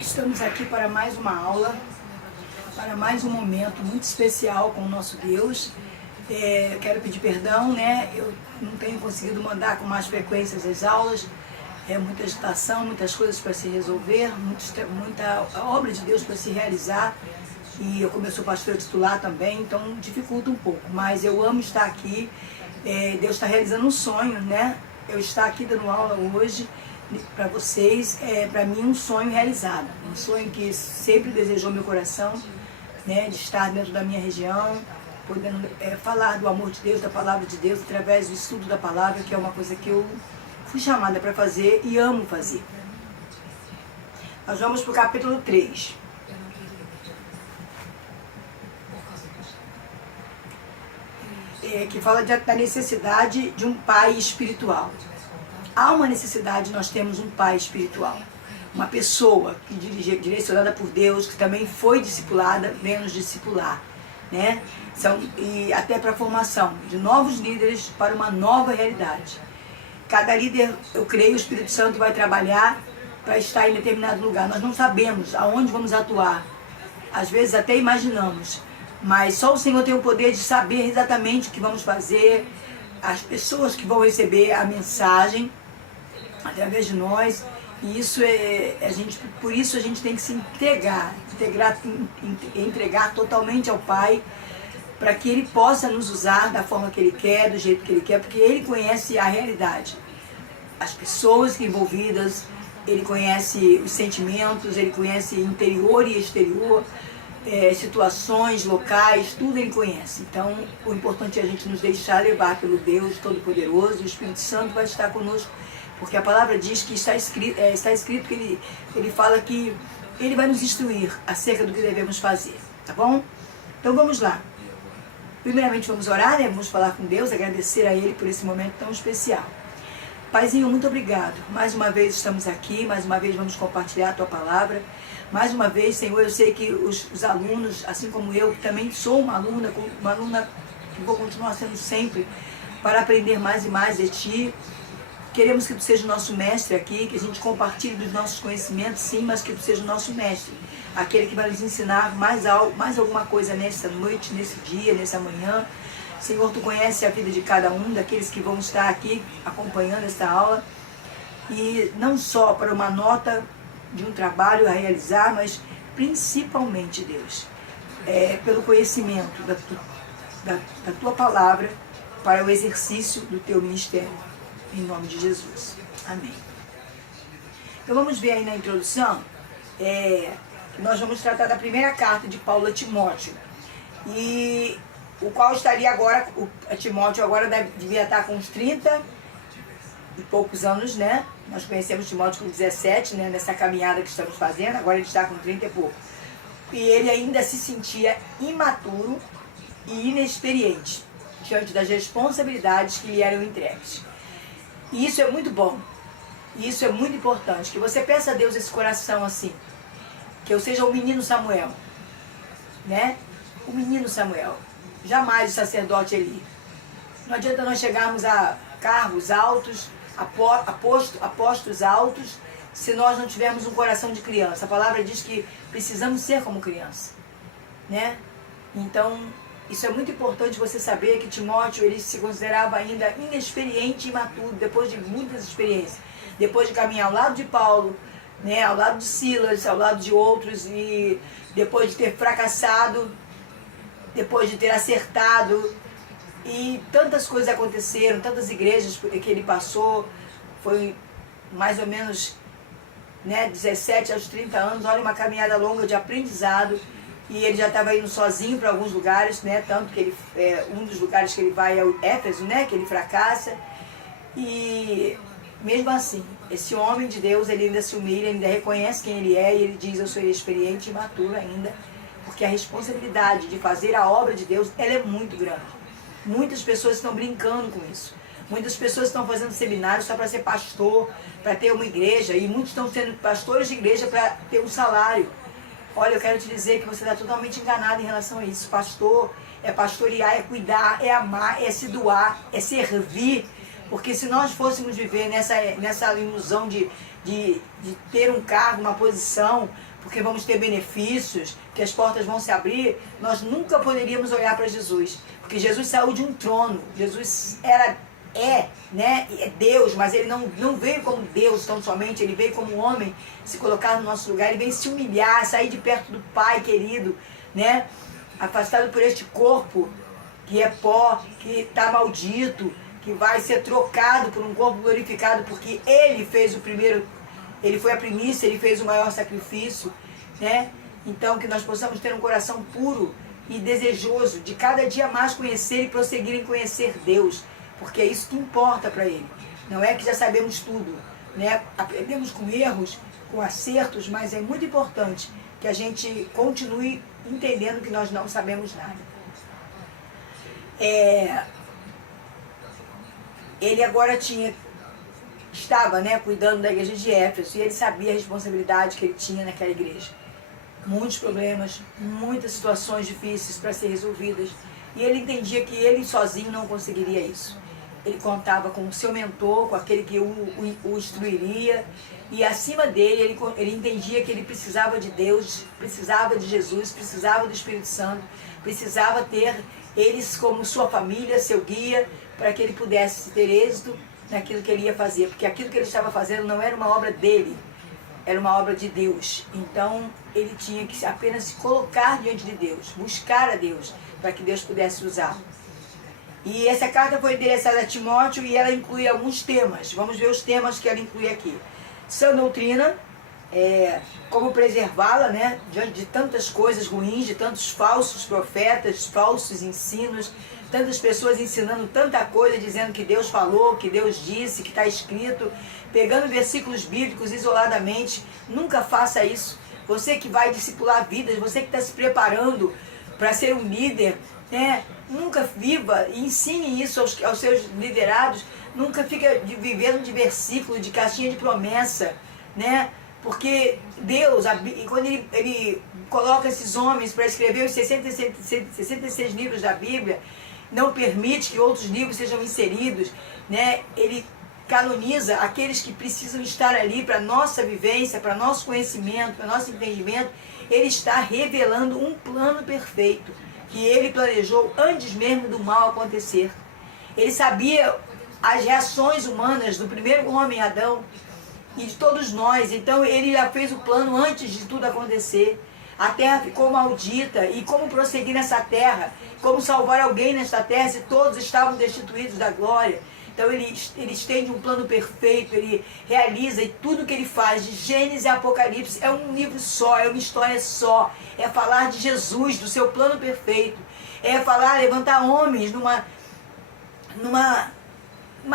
Estamos aqui para mais uma aula, para mais um momento muito especial com o nosso Deus. Quero pedir perdão, né? Eu não tenho conseguido mandar com mais frequência as aulas. Muita agitação, muitas coisas para se resolver, muita obra de Deus para se realizar. E eu, como eu sou pastora titular também, então dificulta um pouco. Mas eu amo estar aqui. Deus está realizando um sonho, né? Eu estar aqui dando aula hoje para vocês, para mim um sonho realizado. Um sonho que sempre desejou meu coração, né? De estar dentro da minha região, podendo falar do amor de Deus, da palavra de Deus, através do estudo da palavra, que é uma coisa que eu fui chamada para fazer e amo fazer. Nós vamos para o capítulo 3. Que fala da necessidade de um pai espiritual. Há uma necessidade, nós temos um pai espiritual. Uma pessoa que direcionada por Deus, que também foi discipulada, vem nos discipular, né? E até para a formação de novos líderes para uma nova realidade. Cada líder, eu creio, o Espírito Santo vai trabalhar para estar em determinado lugar. Nós não sabemos aonde vamos atuar. Às vezes até imaginamos. Mas só o Senhor tem o poder de saber exatamente o que vamos fazer, as pessoas que vão receber a mensagem através de nós. E isso por isso a gente tem que se entregar totalmente ao Pai, para que Ele possa nos usar da forma que Ele quer, do jeito que Ele quer, porque Ele conhece a realidade, as pessoas envolvidas, Ele conhece os sentimentos, Ele conhece interior e exterior, situações locais, tudo Ele conhece. Então, o importante é a gente nos deixar levar pelo Deus Todo-Poderoso. O Espírito Santo vai estar conosco, porque a palavra diz que está escrito que ele fala que Ele vai nos instruir acerca do que devemos fazer, tá bom? Então vamos lá. Primeiramente vamos orar, né? Vamos falar com Deus, agradecer a Ele por esse momento tão especial. Paizinho, muito obrigado. Mais uma vez estamos aqui, mais uma vez vamos compartilhar a Tua palavra. Mais uma vez, Senhor, eu sei que os alunos, assim como eu, que também sou uma aluna que vou continuar sendo sempre, para aprender mais e mais de Ti. Queremos que Tu seja o nosso mestre aqui, que a gente compartilhe dos nossos conhecimentos, sim, mas que Tu seja o nosso mestre. Aquele que vai nos ensinar mais alguma coisa nessa noite, nesse dia, nessa manhã. Senhor, Tu conhece a vida de cada um daqueles que vão estar aqui acompanhando esta aula. E não só para uma nota de um trabalho a realizar, mas principalmente, Deus, pelo conhecimento da Tua palavra para o exercício do Teu ministério. Em nome de Jesus. Amém. Então vamos ver aí na introdução, nós vamos tratar da primeira carta de Paulo a Timóteo. E o qual estaria agora, Timóteo agora devia estar com uns 30 e poucos anos, né? Nós conhecemos Timóteo com 17, né? Nessa caminhada que estamos fazendo, agora ele está com 30 e pouco. E ele ainda se sentia imaturo e inexperiente diante das responsabilidades que lhe eram entregues. E isso é muito bom, e isso é muito importante, que você peça a Deus esse coração assim, que eu seja o menino Samuel, né? O menino Samuel, jamais o sacerdote Eli. Não adianta nós chegarmos a cargos altos, apostos altos, se nós não tivermos um coração de criança. A palavra diz que precisamos ser como criança, né? Então, isso é muito importante você saber que Timóteo, ele se considerava ainda inexperiente e imaturo, depois de muitas experiências. Depois de caminhar ao lado de Paulo, né, ao lado de Silas, ao lado de outros, e depois de ter fracassado, depois de ter acertado, e tantas coisas aconteceram, tantas igrejas que ele passou, foi mais ou menos, né, 17 aos 30 anos, olha, uma caminhada longa de aprendizado. E ele já estava indo sozinho para alguns lugares, né? Tanto que ele, um dos lugares que ele vai é o Éfeso, né? Que ele fracassa. E mesmo assim, esse homem de Deus, ele ainda se humilha, ele ainda reconhece quem ele é, e ele diz: eu sou experiente e imaturo ainda, porque a responsabilidade de fazer a obra de Deus, ela é muito grande. Muitas pessoas estão brincando com isso. Muitas pessoas estão fazendo seminários só para ser pastor, para ter uma igreja, e muitos estão sendo pastores de igreja para ter um salário. Olha, eu quero te dizer que você está totalmente enganado em relação a isso. Pastor é pastorear, é cuidar, é amar, é se doar, é servir. Porque se nós fôssemos viver nessa ilusão de de ter um cargo, uma posição, porque vamos ter benefícios, que as portas vão se abrir, nós nunca poderíamos olhar para Jesus. Porque Jesus saiu de um trono, Jesus né, é Deus, mas ele não veio como Deus tão somente, ele veio como homem, se colocar no nosso lugar, ele veio se humilhar, sair de perto do Pai querido, né, afastado por este corpo que é pó, que está maldito, que vai ser trocado por um corpo glorificado, porque ele fez o primeiro, ele foi a primícia, ele fez o maior sacrifício, né? Então que nós possamos ter um coração puro e desejoso de cada dia mais conhecer e prosseguir em conhecer Deus, porque é isso que importa para ele. Não é que já sabemos tudo, né? Aprendemos com erros, com acertos, mas é muito importante que a gente continue entendendo que nós não sabemos nada. Ele agora estava, né, cuidando da igreja de Éfeso, e ele sabia a responsabilidade que ele tinha naquela igreja. Muitos problemas, muitas situações difíceis para ser resolvidas, e ele entendia que ele sozinho não conseguiria isso. Ele contava com o seu mentor, com aquele que o instruiria, e acima dele ele entendia que ele precisava de Deus, precisava de Jesus, precisava do Espírito Santo, precisava ter eles como sua família, seu guia, para que ele pudesse ter êxito naquilo que ele ia fazer, porque aquilo que ele estava fazendo não era uma obra dele, era uma obra de Deus. Então ele tinha que apenas se colocar diante de Deus, buscar a Deus, para que Deus pudesse usar. E essa carta foi endereçada a Timóteo e ela inclui alguns temas. Vamos ver os temas que ela inclui aqui. Sã doutrina, como preservá-la, né, diante de tantas coisas ruins, de tantos falsos profetas, falsos ensinos, tantas pessoas ensinando tanta coisa, dizendo que Deus falou, que Deus disse, que está escrito, pegando versículos bíblicos isoladamente. Nunca faça isso. Você que vai discipular vidas, você que está se preparando para ser um líder, né, nunca viva e ensine isso aos seus liderados. Nunca fica vivendo de versículo, de caixinha de promessa, né? Porque Deus, quando ele coloca esses homens para escrever os 66 livros da Bíblia, não permite que outros livros sejam inseridos, né? Ele canoniza aqueles que precisam estar ali para nossa vivência, para nosso conhecimento, para nosso entendimento. Ele está revelando um plano perfeito que ele planejou antes mesmo do mal acontecer. Ele sabia as reações humanas do primeiro homem, Adão, e de todos nós. Então ele já fez o plano antes de tudo acontecer. A terra ficou maldita, e como prosseguir nessa terra? Como salvar alguém nesta terra se todos estavam destituídos da glória? Então ele estende um plano perfeito, ele realiza, e tudo que ele faz, de Gênesis e Apocalipse, é um livro só, é uma história só. É falar de Jesus, do seu plano perfeito. É falar, levantar homens numa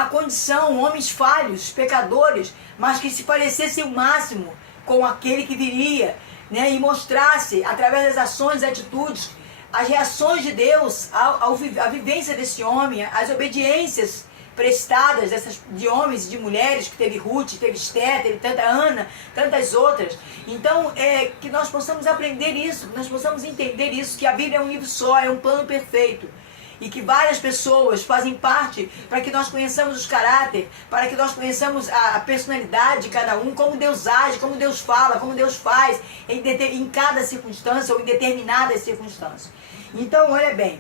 condição, homens falhos, pecadores, mas que se parecessem o máximo com aquele que viria, né, e mostrasse, através das ações e atitudes, as reações de Deus à vivência desse homem, as obediências prestadas de homens e de mulheres, que teve Ruth, teve Esther, teve tanta Ana, tantas outras. Então, que nós possamos aprender isso, que nós possamos entender isso, que a Bíblia é um livro só, é um plano perfeito. E que várias pessoas fazem parte para que nós conheçamos os caráter, para que nós conheçamos a personalidade de cada um, como Deus age, como Deus fala, como Deus faz em cada circunstância ou em determinadas circunstâncias. Então, olha bem,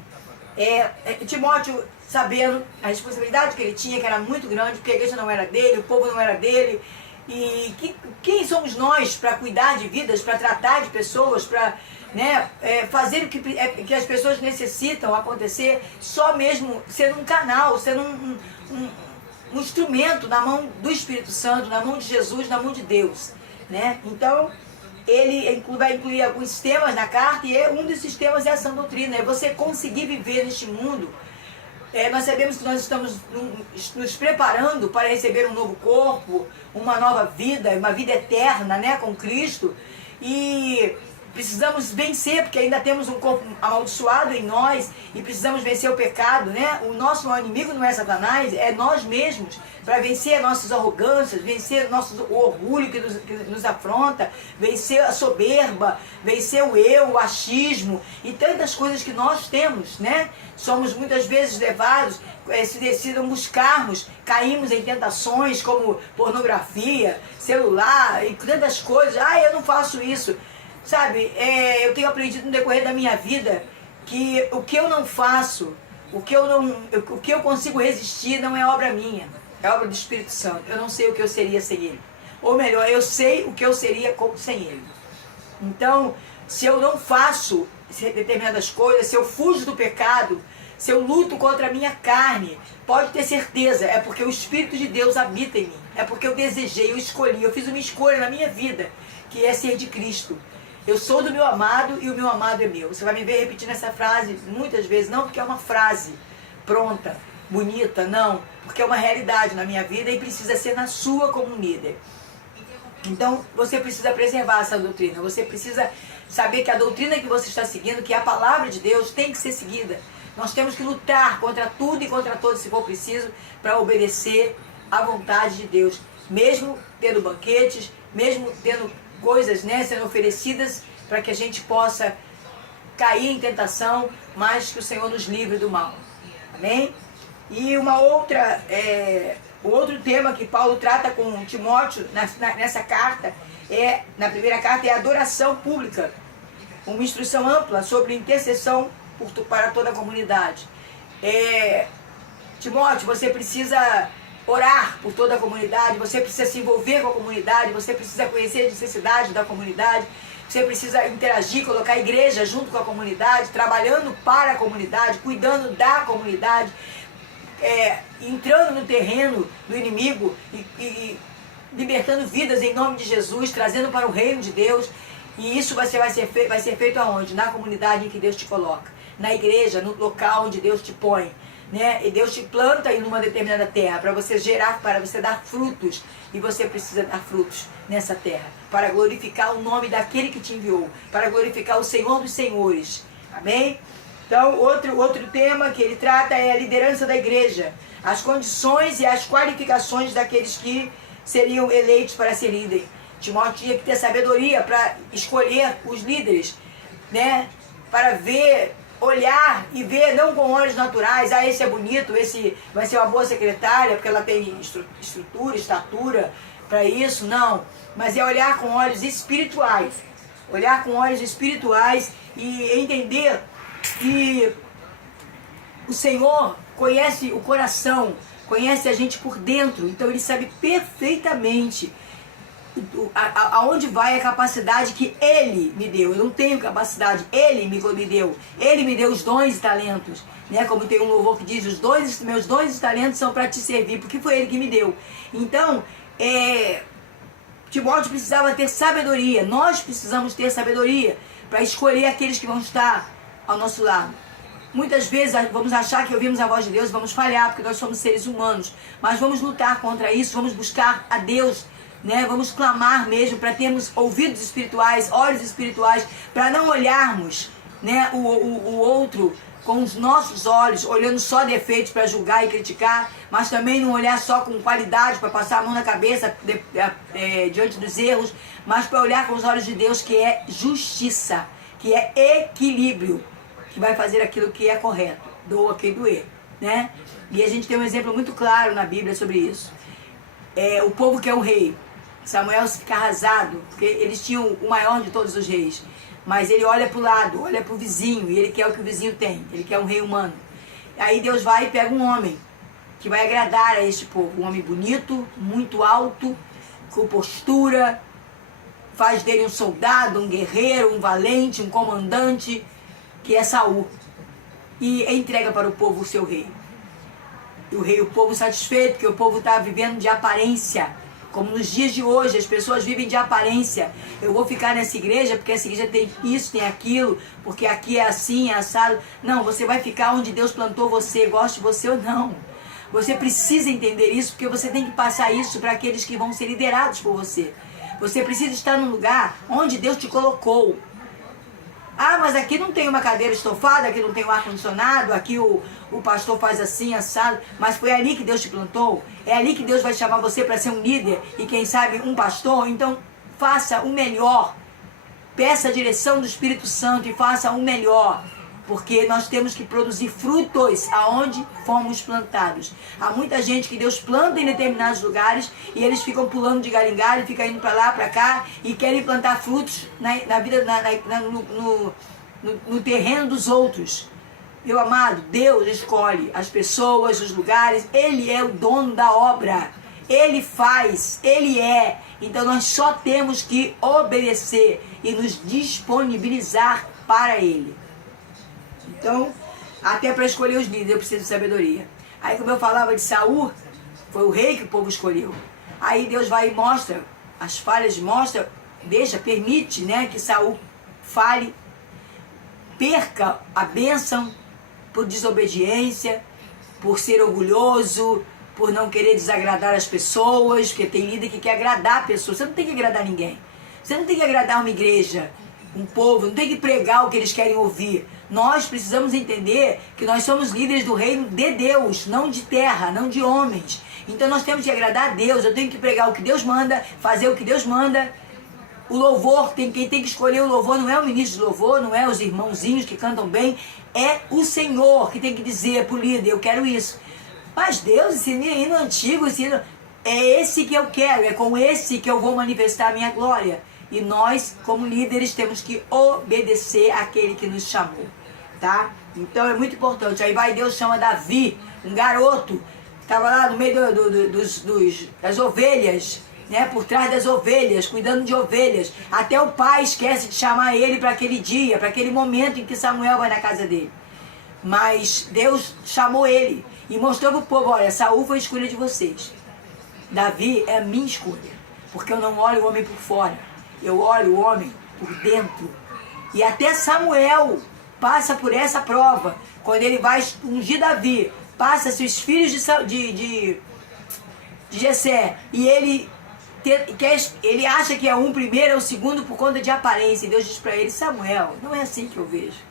Timóteo, sabendo a responsabilidade que ele tinha, que era muito grande, porque a igreja não era dele, o povo não era dele, e quem somos nós para cuidar de vidas, para tratar de pessoas, para, né, fazer o que as pessoas necessitam acontecer, só mesmo sendo um canal, sendo um instrumento na mão do Espírito Santo, na mão de Jesus, na mão de Deus, né? Então, ele vai incluir alguns temas na carta, e um desses temas é a sã doutrina, é você conseguir viver neste mundo. Nós sabemos que nós estamos nos preparando para receber um novo corpo, uma nova vida, uma vida eterna, né, com Cristo. E precisamos vencer, porque ainda temos um corpo amaldiçoado em nós e precisamos vencer o pecado, né? O nosso maior inimigo não é Satanás, é nós mesmos, para vencer nossas arrogâncias, vencer o orgulho que nos afronta, vencer a soberba, vencer o eu, o achismo e tantas coisas que nós temos, né? Somos muitas vezes levados, se decidam buscarmos, caímos em tentações como pornografia, celular e tantas coisas. Eu não faço isso. Sabe, eu tenho aprendido no decorrer da minha vida que o que eu não faço, o que eu consigo resistir não é obra minha, é obra do Espírito Santo. Eu não sei o que eu seria sem Ele. Ou melhor, eu sei o que eu seria sem Ele. Então, se eu não faço determinadas coisas, se eu fujo do pecado, se eu luto contra a minha carne, pode ter certeza, é porque o Espírito de Deus habita em mim. É porque eu desejei, eu escolhi, eu fiz uma escolha na minha vida, que é ser de Cristo. Eu sou do meu amado e o meu amado é meu. Você vai me ver repetindo essa frase muitas vezes, não porque é uma frase pronta, bonita, não, porque é uma realidade na minha vida e precisa ser na sua como líder. Então, você precisa preservar essa doutrina, você precisa saber que a doutrina que você está seguindo, que é a palavra de Deus, tem que ser seguida. Nós temos que lutar contra tudo e contra todos, se for preciso, para obedecer à vontade de Deus, mesmo tendo banquetes, mesmo tendo coisas, né, sendo oferecidas para que a gente possa cair em tentação, mas que o Senhor nos livre do mal. Amém? E o outro tema que Paulo trata com Timóteo nessa carta, na primeira carta, é a adoração pública. Uma instrução ampla sobre intercessão para toda a comunidade. Timóteo, você precisa orar por toda a comunidade, você precisa se envolver com a comunidade, você precisa conhecer as necessidades da comunidade, você precisa interagir, colocar a igreja junto com a comunidade, trabalhando para a comunidade, cuidando da comunidade, entrando no terreno do inimigo e libertando vidas em nome de Jesus, trazendo para o reino de Deus. E isso vai ser feito aonde? Na comunidade em que Deus te coloca, na igreja, no local onde Deus te põe. Né? E Deus te planta em uma determinada terra para você gerar, para você dar frutos, e você precisa dar frutos nessa terra para glorificar o nome daquele que te enviou, para glorificar o Senhor dos Senhores. Amém? Então, outro tema que ele trata é a liderança da igreja, as condições e as qualificações daqueles que seriam eleitos para ser líder. Timóteo tinha que ter sabedoria para escolher os líderes, né? Para olhar e ver, não com olhos naturais, esse é bonito, esse vai ser uma boa secretária, porque ela tem estrutura, estatura para isso, não. Mas é olhar com olhos espirituais. Olhar com olhos espirituais e entender que o Senhor conhece o coração, conhece a gente por dentro, então Ele sabe perfeitamente aonde vai a capacidade que Ele me deu. Eu não tenho capacidade, Ele me deu. Ele me deu os dons e talentos, né? Como tem um louvor que diz, meus dons e talentos são para te servir, porque foi Ele que me deu. Então, Timóteo precisava ter sabedoria, nós precisamos ter sabedoria para escolher aqueles que vão estar ao nosso lado. Muitas vezes vamos achar que ouvimos a voz de Deus, vamos falhar, porque nós somos seres humanos, mas vamos lutar contra isso, vamos buscar a Deus, né? Vamos clamar mesmo para termos ouvidos espirituais, olhos espirituais, para não olharmos, né, o outro com os nossos olhos, olhando só defeitos para julgar e criticar, mas também não olhar só com qualidade para passar a mão na cabeça diante dos erros, mas para olhar com os olhos de Deus, que é justiça, que é equilíbrio, que vai fazer aquilo que é correto, doa quem doer, né? E a gente tem um exemplo muito claro na Bíblia sobre isso. O povo que é o rei, Samuel fica arrasado, porque eles tinham o maior de todos os reis, mas ele olha para o lado, olha para o vizinho, e ele quer o que o vizinho tem, ele quer um rei humano. Aí Deus vai e pega um homem que vai agradar a este povo, um homem bonito, muito alto, com postura, faz dele um soldado, um guerreiro, um valente, um comandante, que é Saul, e entrega para o povo o seu rei. E o povo satisfeito, porque o povo está vivendo de aparência. Como nos dias de hoje, as pessoas vivem de aparência. Eu vou ficar nessa igreja porque essa igreja tem isso, tem aquilo, porque aqui é assim, é assado. Não, você vai ficar onde Deus plantou você, goste de você ou não. Você precisa entender isso, porque você tem que passar isso para aqueles que vão ser liderados por você. Você precisa estar num lugar onde Deus te colocou. Ah, mas aqui não tem uma cadeira estofada, aqui não tem um ar-condicionado, aqui o pastor faz assim, assado. Mas foi ali que Deus te plantou? É ali que Deus vai chamar você para ser um líder e, quem sabe, um pastor? Então, faça o melhor. Peça a direção do Espírito Santo e faça o melhor. Porque nós temos que produzir frutos aonde fomos plantados. Há muita gente que Deus planta em determinados lugares e eles ficam pulando de galho em galho, ficam indo para lá, para cá e querem plantar frutos na vida, no terreno dos outros. Meu amado, Deus escolhe as pessoas, os lugares, Ele é o dono da obra. Ele faz, Ele é. Então nós só temos que obedecer e nos disponibilizar para Ele. Então, até para escolher os líderes eu preciso de sabedoria. Aí, como eu falava de Saul, foi o rei que o povo escolheu. Aí Deus vai e mostra as falhas, permite, né, que Saul fale, perca a bênção por desobediência, por ser orgulhoso, por não querer desagradar as pessoas, porque tem líder que quer agradar a pessoa. Você não tem que agradar ninguém. Você não tem que agradar uma igreja, um povo, não tem que pregar o que eles querem ouvir. Nós precisamos entender que nós somos líderes do reino de Deus, não de terra, não de homens. Então nós temos que agradar a Deus. Eu tenho que pregar o que Deus manda, fazer o que Deus manda. O louvor, quem tem que escolher o louvor não é o ministro de louvor, não é os irmãozinhos que cantam bem, é o Senhor que tem que dizer para o líder, eu quero isso. Mas Deus, esse hino antigo, é esse que eu quero, é com esse que eu vou manifestar a minha glória. E nós, como líderes, temos que obedecer àquele que nos chamou, tá? Então é muito importante. Aí vai Deus, chama Davi, um garoto, estava lá no meio das ovelhas, né? Por trás das ovelhas, cuidando de ovelhas. Até o pai esquece de chamar ele para aquele dia, para aquele momento em que Samuel vai na casa dele. Mas Deus chamou ele e mostrou para o povo, olha, Saul foi a escolha de vocês. Davi é a minha escolha, porque eu não olho o homem por fora. Eu olho o homem por dentro. E até Samuel passa por essa prova. Quando ele vai ungir Davi, passa-se os filhos de Jessé. E ele acha que é um primeiro, é o segundo por conta de aparência. E Deus diz para ele, Samuel, não é assim que eu vejo.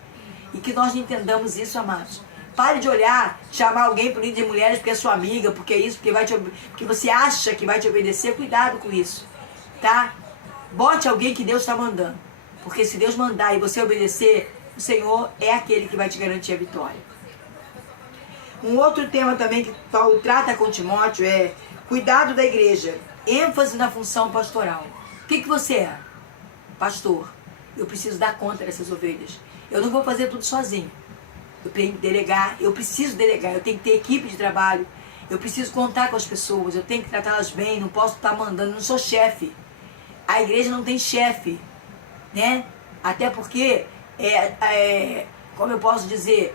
E que nós entendamos isso, amados. Pare de olhar, chamar alguém para o líder de mulheres porque é sua amiga, porque é isso, porque você acha que vai te obedecer. Cuidado com isso, tá? Bote alguém que Deus está mandando. Porque se Deus mandar e você obedecer, o Senhor é aquele que vai te garantir a vitória. Um outro tema também que Paulo trata com Timóteo é cuidado da igreja. ênfase na função pastoral. O que você é? Pastor. Eu preciso dar conta dessas ovelhas. Eu não vou fazer tudo sozinho. Eu tenho que delegar, eu preciso delegar, eu tenho que ter equipe de trabalho, eu preciso contar com as pessoas, eu tenho que tratá-las bem, não posso estar mandando, não sou chefe. A igreja não tem chefe, né? Até porque, como eu posso dizer,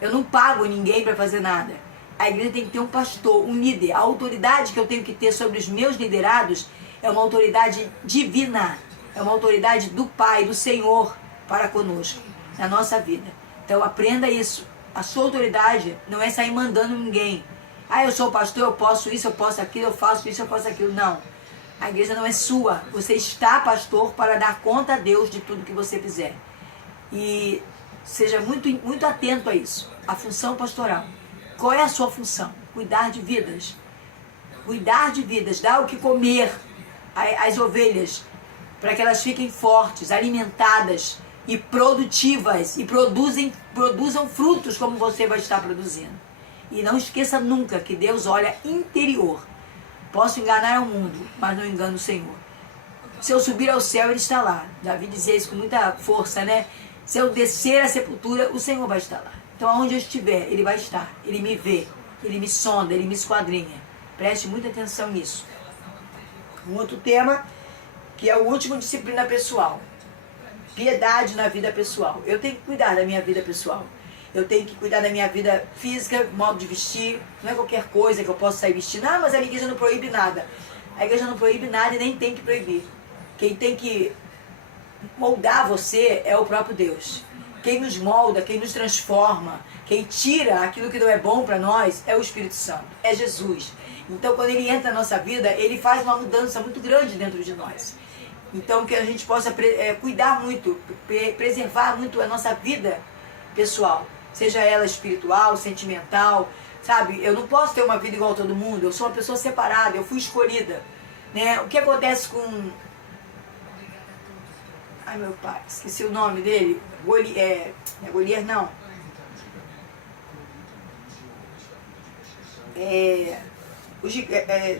eu não pago ninguém para fazer nada. A igreja tem que ter um pastor, um líder. A autoridade que eu tenho que ter sobre os meus liderados é uma autoridade divina, é uma autoridade do Pai, do Senhor para conosco, na nossa vida. Então aprenda isso. A sua autoridade não é sair mandando ninguém. Ah, eu sou pastor, eu posso isso, eu posso aquilo, eu faço isso, eu faço aquilo. Não. A igreja não é sua. Você está pastor para dar conta a Deus de tudo que você fizer. E seja muito, muito atento a isso. A função pastoral. Qual é a sua função? Cuidar de vidas. Cuidar de vidas. Dar o que comer às ovelhas para que elas fiquem fortes, alimentadas e produtivas e produzam frutos como você vai estar produzindo. E não esqueça nunca que Deus olha interior. Posso enganar o mundo, mas não engano o Senhor. Se eu subir ao céu, Ele está lá. Davi dizia isso com muita força, né? Se eu descer à sepultura, o Senhor vai estar lá. Então, aonde eu estiver, Ele vai estar. Ele me vê, Ele me sonda, Ele me esquadrinha. Preste muita atenção nisso. Um outro tema, que é o último, disciplina pessoal. Piedade na vida pessoal. Eu tenho que cuidar da minha vida pessoal. Eu tenho que cuidar da minha vida física, modo de vestir. Não é qualquer coisa que eu possa sair vestindo. Ah, mas a igreja não proíbe nada. A igreja não proíbe nada e nem tem que proibir. Quem tem que moldar você é o próprio Deus. Quem nos molda, quem nos transforma, quem tira aquilo que não é bom para nós é o Espírito Santo, é Jesus. Então, quando Ele entra na nossa vida, Ele faz uma mudança muito grande dentro de nós. Então que a gente possa cuidar muito, preservar muito a nossa vida pessoal, seja ela espiritual, sentimental, sabe? Eu não posso ter uma vida igual a todo mundo, eu sou uma pessoa separada, eu fui escolhida, né? O que acontece com... Ai, meu pai, esqueci o nome dele. Não é Golias, não.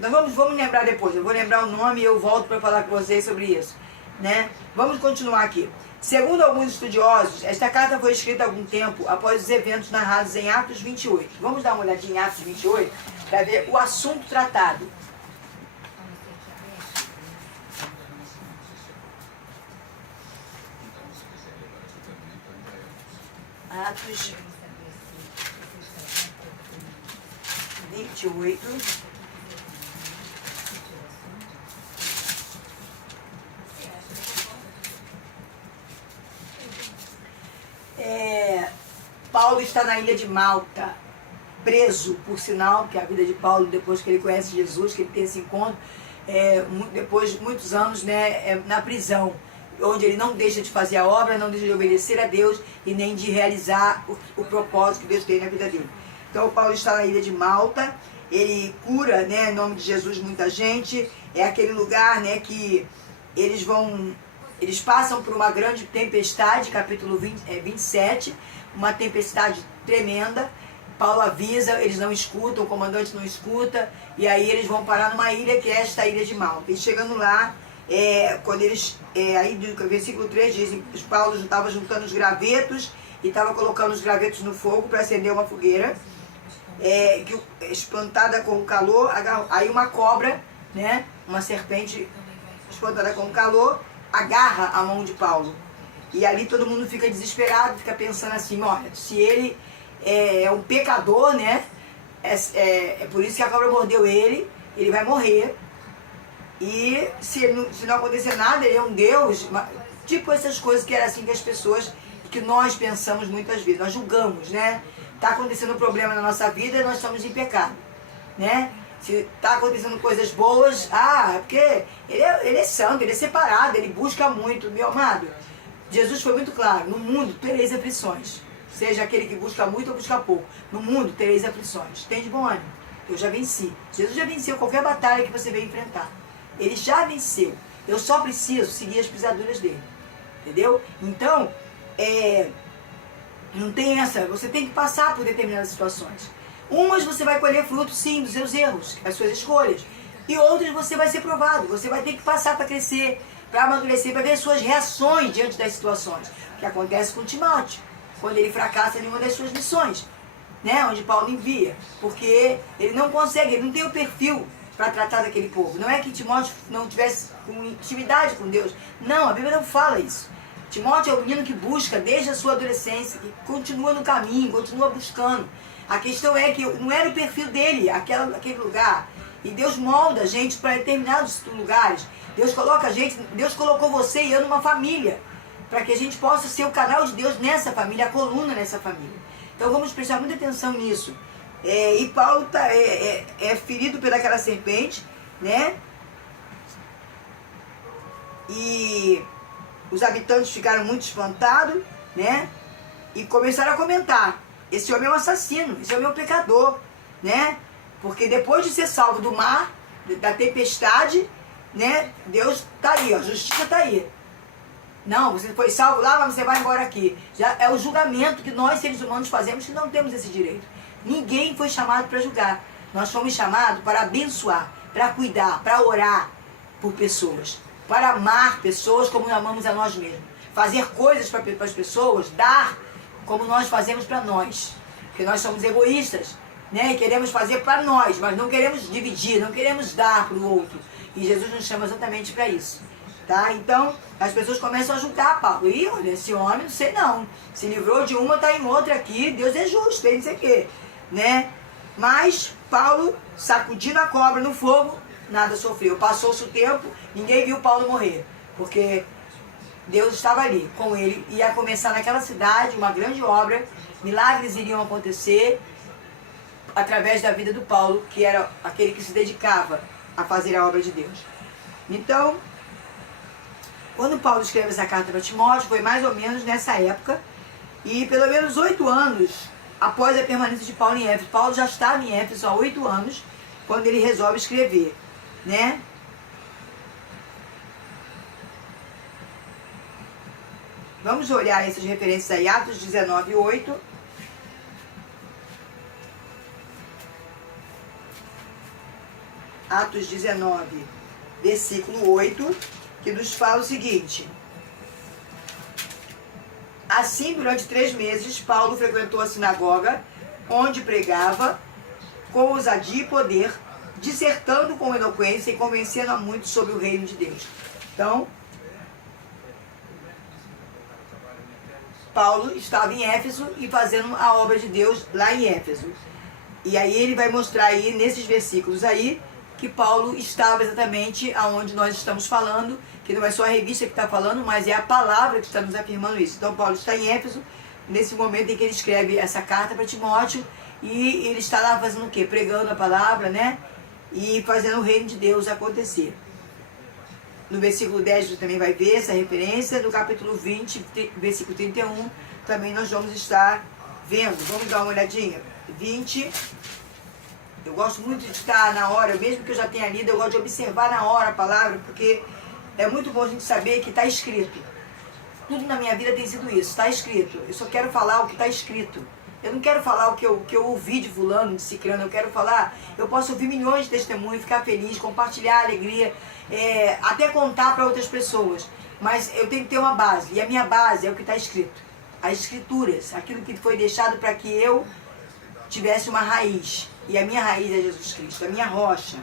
Nós vamos lembrar depois. Eu vou lembrar o nome e eu volto para falar com vocês sobre isso, né? Vamos continuar aqui. Segundo alguns estudiosos, esta carta foi escrita há algum tempo após os eventos narrados em Atos 28. Vamos dar uma olhadinha em Atos 28 para ver o assunto tratado. Atos 28. Paulo está na ilha de Malta, preso, por sinal, que a vida de Paulo, depois que ele conhece Jesus, que ele tem esse encontro, depois de muitos anos, né, na prisão, onde ele não deixa de fazer a obra, não deixa de obedecer a Deus e nem de realizar o propósito que Deus tem na vida dele. Então, Paulo está na ilha de Malta, ele cura, né, em nome de Jesus, muita gente. É aquele lugar, né, que eles passam por uma grande tempestade, capítulo 27, uma tempestade tremenda. Paulo avisa, eles não escutam, o comandante não escuta, e aí eles vão parar numa ilha que é esta ilha de Malta. E chegando lá, quando eles, aí do versículo 3 diz que Paulo estava juntando os gravetos e estava colocando os gravetos no fogo para acender uma fogueira, espantada com o calor, aí uma cobra, né, uma serpente espantada com o calor, agarra a mão de Paulo. E ali todo mundo fica desesperado, fica pensando assim, olha, se ele é um pecador, né, por isso que a cobra mordeu ele, ele vai morrer. E se não acontecer nada, ele é um Deus, tipo essas coisas que era assim que as pessoas, que nós pensamos muitas vezes, nós julgamos, né? Está acontecendo um problema na nossa vida, nós estamos em pecado, né? Se está acontecendo coisas boas, porque ele é santo, ele é separado, ele busca muito. Meu amado, Jesus foi muito claro, no mundo tereis aflições, seja aquele que busca muito ou busca pouco, no mundo tereis aflições, tem de bom ânimo, eu já venci. Jesus já venceu qualquer batalha que você venha enfrentar, ele já venceu, eu só preciso seguir as pisaduras dele, entendeu? Então, não tem essa, você tem que passar por determinadas situações. Umas você vai colher fruto, sim, dos seus erros, das suas escolhas. E outras você vai ser provado, você vai ter que passar para crescer, para amadurecer, para ver as suas reações diante das situações. O que acontece com Timóteo, quando ele fracassa em uma das suas missões, né, onde Paulo envia. Porque ele não consegue, ele não tem o perfil para tratar daquele povo. Não é que Timóteo não tivesse intimidade com Deus. Não, a Bíblia não fala isso. Timóteo é o menino que busca desde a sua adolescência, que continua no caminho, continua buscando. A questão é que não era o perfil dele, aquele lugar. E Deus molda a gente para determinados lugares. Deus coloca a gente, Deus colocou você e eu numa família, para que a gente possa ser o canal de Deus nessa família, a coluna nessa família. Então vamos prestar muita atenção nisso. E Paulo é ferido pelaquela serpente, né? E os habitantes ficaram muito espantados, né? E começaram a comentar: esse homem é um assassino, esse homem é um pecador, né? Porque depois de ser salvo do mar, da tempestade, né? Deus está aí, a justiça está aí. Não, você foi salvo lá, mas você vai embora aqui. Já é o julgamento que nós, seres humanos, fazemos, que não temos esse direito. Ninguém foi chamado para julgar. Nós fomos chamados para abençoar, para cuidar, para orar por pessoas, para amar pessoas como amamos a nós mesmos. Fazer coisas para as pessoas, dar como nós fazemos para nós. Porque nós somos egoístas, né? E queremos fazer para nós, mas não queremos dividir, não queremos dar para o outro. E Jesus nos chama exatamente para isso. Tá? Então, as pessoas começam a julgar Paulo. E olha, esse homem, não sei não. Se livrou de uma, está em outra aqui. Deus é justo, tem não sei o quê. Né? Mas Paulo, sacudindo a cobra no fogo, nada sofreu. Passou-se o tempo, ninguém viu Paulo morrer. Porque Deus estava ali com ele. Ia começar naquela cidade uma grande obra. Milagres iriam acontecer através da vida do Paulo, que era aquele que se dedicava a fazer a obra de Deus. Então, Quando Paulo escreve essa carta para Timóteo, foi mais ou menos nessa época, e pelo menos 8 anos após a permanência de Paulo em Éfeso. Paulo já estava em Éfeso há 8 anos, quando ele resolve escrever, né? Vamos olhar essas referências aí, Atos 19, 8. Atos 19, versículo 8, que nos fala o seguinte: assim, durante 3 meses, Paulo frequentou a sinagoga, onde pregava com ousadia e poder, dissertando com eloquência e convencendo a muitos sobre o reino de Deus. Então, Paulo estava em Éfeso e fazendo a obra de Deus lá em Éfeso. E aí ele vai mostrar aí, nesses versículos aí, que Paulo estava exatamente aonde nós estamos falando, que não é só a revista que está falando, mas é a palavra que está nos afirmando isso. Então Paulo está em Éfeso, nesse momento em que ele escreve essa carta para Timóteo, e ele está lá fazendo o quê? Pregando a palavra, né? E fazendo o reino de Deus acontecer. No versículo 10 você também vai ver essa referência, no capítulo 20, versículo 31, também nós vamos estar vendo. Vamos dar uma olhadinha. 20... Eu gosto muito de estar na hora, mesmo que eu já tenha lido, eu gosto de observar na hora a palavra, porque é muito bom a gente saber que está escrito. Tudo na minha vida tem sido isso, está escrito. Eu só quero falar o que está escrito. Eu não quero falar o que eu ouvi de fulano, de ciclano, eu quero falar, eu posso ouvir milhões de testemunhos, ficar feliz, compartilhar a alegria, até contar para outras pessoas. Mas eu tenho que ter uma base, e a minha base é o que está escrito. As escrituras, aquilo que foi deixado para que eu tivesse uma raiz. E a minha raiz é Jesus Cristo, a minha rocha.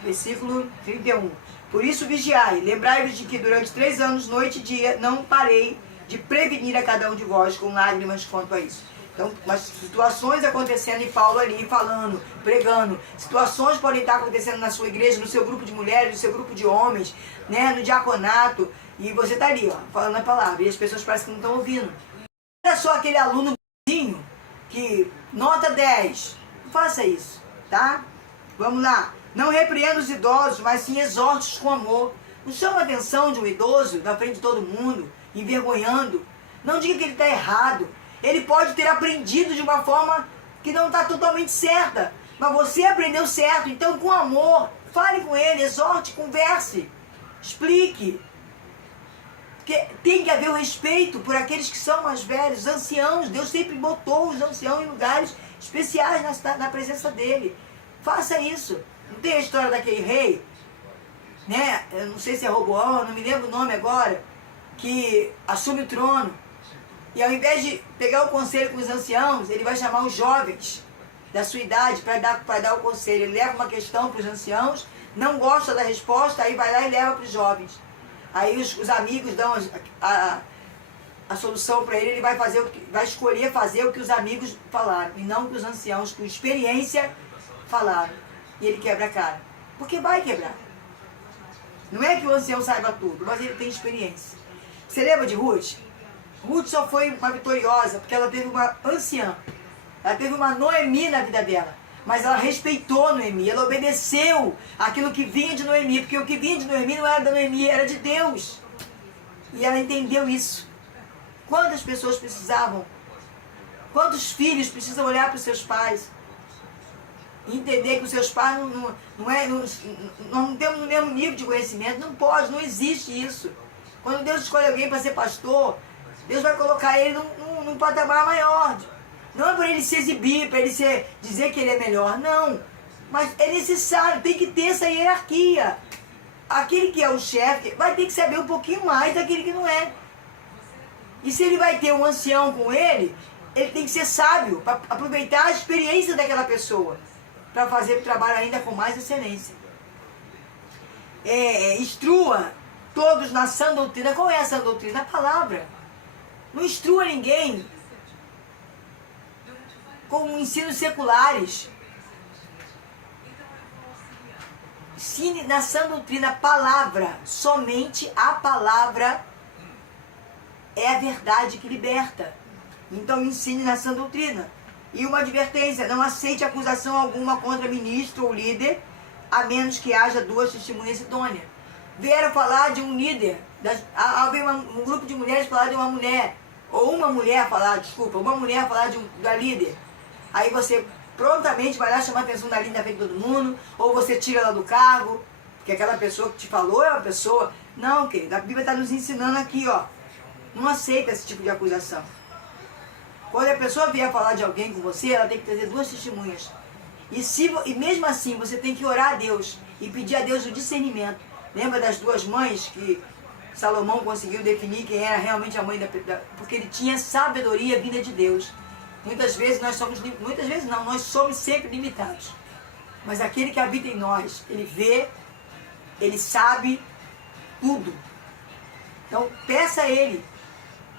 Versículo 31. Por isso vigiai, lembrai-vos de que durante 3 anos, noite e dia, não parei de prevenir a cada um de vós com lágrimas quanto a isso. Então, mas situações acontecendo e Paulo ali falando, pregando. Situações podem estar acontecendo na sua igreja, no seu grupo de mulheres, no seu grupo de homens, né, no diaconato. E você está ali, ó, falando a palavra. E as pessoas parecem que não estão ouvindo. Não é só aquele aluno que nota 10. Não faça isso, tá? Vamos lá. Não repreenda os idosos, mas sim exorte-os com amor. Não chama a atenção de um idoso na frente de todo mundo, envergonhando. Não diga que ele está errado. Ele pode ter aprendido de uma forma que não está totalmente certa. Mas você aprendeu certo. Então, com amor, fale com ele, exorte, converse, explique. Porque tem que haver o respeito por aqueles que são mais velhos, os anciãos. Deus sempre botou os anciãos em lugares especiais na presença dele. Faça isso. Não tem a história daquele rei, né? Eu não sei se é Roboão, não me lembro o nome agora, que assume o trono. E ao invés de pegar o conselho com os anciãos, ele vai chamar os jovens da sua idade para dar o conselho. Ele leva uma questão para os anciãos, não gosta da resposta, aí vai lá e leva para os jovens. Aí os amigos dão a solução para ele, ele vai escolher fazer o que os amigos falaram, e não o que os anciãos com experiência falaram. E ele quebra a cara. Porque vai quebrar. Não é que o ancião saiba tudo, mas ele tem experiência. Você lembra de Ruth? Ruth só foi uma vitoriosa porque ela teve uma anciã. Ela teve uma Noemi na vida dela. Mas ela respeitou Noemi, ela obedeceu aquilo que vinha de Noemi, porque o que vinha de Noemi não era da Noemi, era de Deus. E ela entendeu isso. Quantas pessoas precisavam, quantos filhos precisam olhar para os seus pais e entender que os seus pais nós não temos o mesmo nível de conhecimento, não pode, não existe isso. Quando Deus escolhe alguém para ser pastor, Deus vai colocar ele num patamar maior. Não é para ele se exibir, para ele dizer que ele é melhor, não. Mas é necessário, tem que ter essa hierarquia. Aquele que é o chefe vai ter que saber um pouquinho mais daquele que não é. E se ele vai ter um ancião com ele, ele tem que ser sábio, para aproveitar a experiência daquela pessoa, para fazer o trabalho ainda com mais excelência. Instrua todos na sã doutrina. Qual é a sã doutrina? A palavra. Não instrua ninguém com ensinos seculares. Ensine na sã doutrina a palavra. Somente a palavra é a verdade que liberta. Então ensine na sã doutrina. E uma advertência: não aceite acusação alguma contra ministro ou líder, a menos que haja 2 testemunhas idôneas. vieram falar de um líder, havia um grupo de mulheres falar de uma mulher, ou uma mulher falar da líder. Aí você prontamente vai lá chamar a atenção da líder na frente de todo mundo, ou você tira ela do cargo, porque aquela pessoa que te falou é uma pessoa... Não, querida, a Bíblia está nos ensinando aqui, ó. Não aceita esse tipo de acusação. Quando a pessoa vier falar de alguém com você, ela tem que trazer duas testemunhas. E mesmo assim, você tem que orar a Deus e pedir a Deus o discernimento. Lembra das duas mães que Salomão conseguiu definir quem era realmente a mãe porque ele tinha sabedoria vinda de Deus. Muitas vezes nós somos sempre limitados. Mas aquele que habita em nós, ele vê, ele sabe tudo. Então peça a ele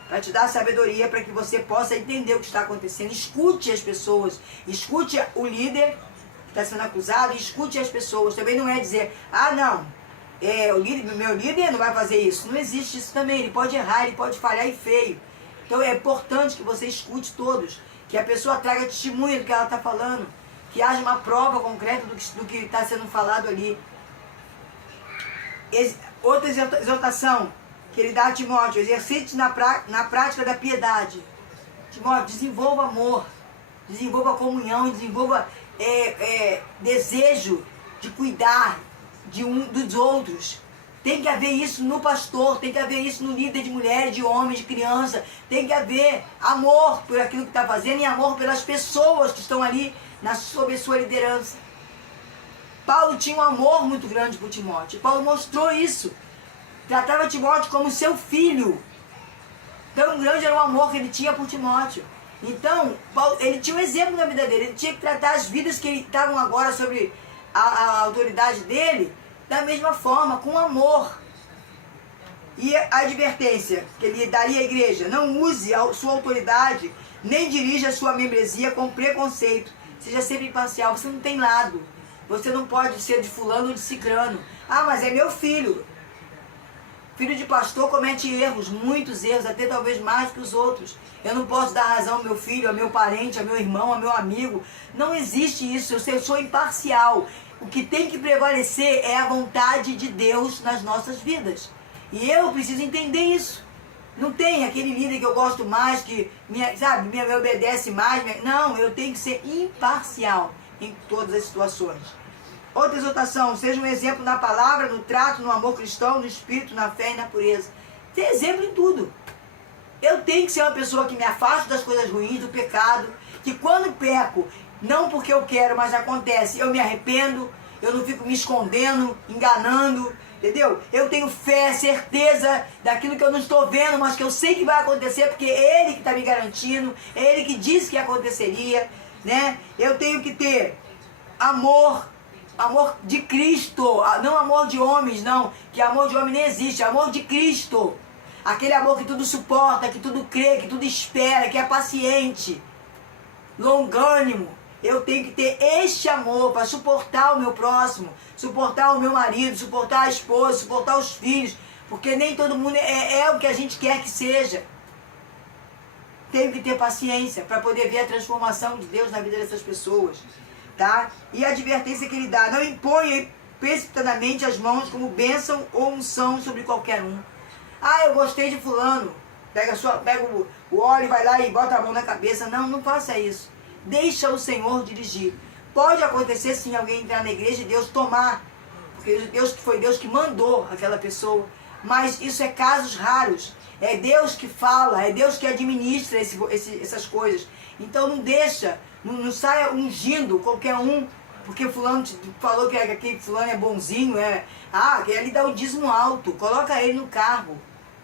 para te dar sabedoria, para que você possa entender o que está acontecendo. Escute as pessoas, escute o líder que está sendo acusado, e escute as pessoas. Também não é dizer, meu líder não vai fazer isso. Não existe isso também, ele pode errar, ele pode falhar e feio. Então é importante que você escute todos, que a pessoa traga testemunho do que ela está falando, que haja uma prova concreta do que está sendo falado ali. Outra exortação que ele dá a Timóteo: exercite na prática da piedade. Timóteo, desenvolva amor, desenvolva comunhão, desenvolva desejo de cuidar dos outros. Tem que haver isso no pastor, tem que haver isso no líder de mulheres, de homens, de criança. Tem que haver amor por aquilo que está fazendo e amor pelas pessoas que estão ali sob sua liderança. Paulo tinha um amor muito grande por Timóteo. Paulo mostrou isso. Tratava Timóteo como seu filho. Tão grande era o amor que ele tinha por Timóteo. Então, Paulo, ele tinha um exemplo na vida dele. Ele tinha que tratar as vidas que estavam agora sobre a autoridade dele da mesma forma, com amor. E a advertência que ele daria à igreja: não use a sua autoridade, nem dirija a sua membresia com preconceito. Seja sempre imparcial. Você não tem lado. Você não pode ser de fulano ou de cicrano. Mas é meu filho. Filho de pastor comete erros, muitos erros, até talvez mais que os outros. Eu não posso dar razão ao meu filho, ao meu parente, ao meu irmão, ao meu amigo. Não existe isso. Eu sou imparcial. O que tem que prevalecer é a vontade de Deus nas nossas vidas. E eu preciso entender isso. Não tem aquele líder que eu gosto mais, que me obedece mais. Não, eu tenho que ser imparcial em todas as situações. Outra exortação: seja um exemplo na palavra, no trato, no amor cristão, no espírito, na fé e na pureza. Tem exemplo em tudo. Eu tenho que ser uma pessoa que me afaste das coisas ruins, do pecado, que quando peco, não porque eu quero, mas acontece, eu me arrependo, eu não fico me escondendo, enganando, entendeu? Eu tenho fé, certeza daquilo que eu não estou vendo, mas que eu sei que vai acontecer, porque é Ele que está me garantindo, é Ele que disse que aconteceria, né? Eu tenho que ter amor de Cristo, não amor de homens, não, que amor de homem nem existe, amor de Cristo. Aquele amor que tudo suporta, que tudo crê, que tudo espera, que é paciente, longânimo. Eu tenho que ter este amor para suportar o meu próximo, suportar o meu marido, suportar a esposa, suportar os filhos, porque nem todo mundo é o que a gente quer que seja. Tenho que ter paciência para poder ver a transformação de Deus na vida dessas pessoas. Tá? E a advertência que ele dá: não imponha precipitadamente as mãos como bênção ou unção sobre qualquer um. Eu gostei de fulano, pega o óleo e vai lá e bota a mão na cabeça. Não faça isso. Deixa o Senhor dirigir. Pode acontecer sim alguém entrar na igreja e Deus tomar, porque foi Deus que mandou aquela pessoa, mas isso é casos raros. É Deus que fala, é Deus que administra essas coisas. Então não deixa, não saia ungindo qualquer um, porque fulano te falou que aquele fulano é bonzinho, quer lhe dar o dízimo alto, coloca ele no cargo.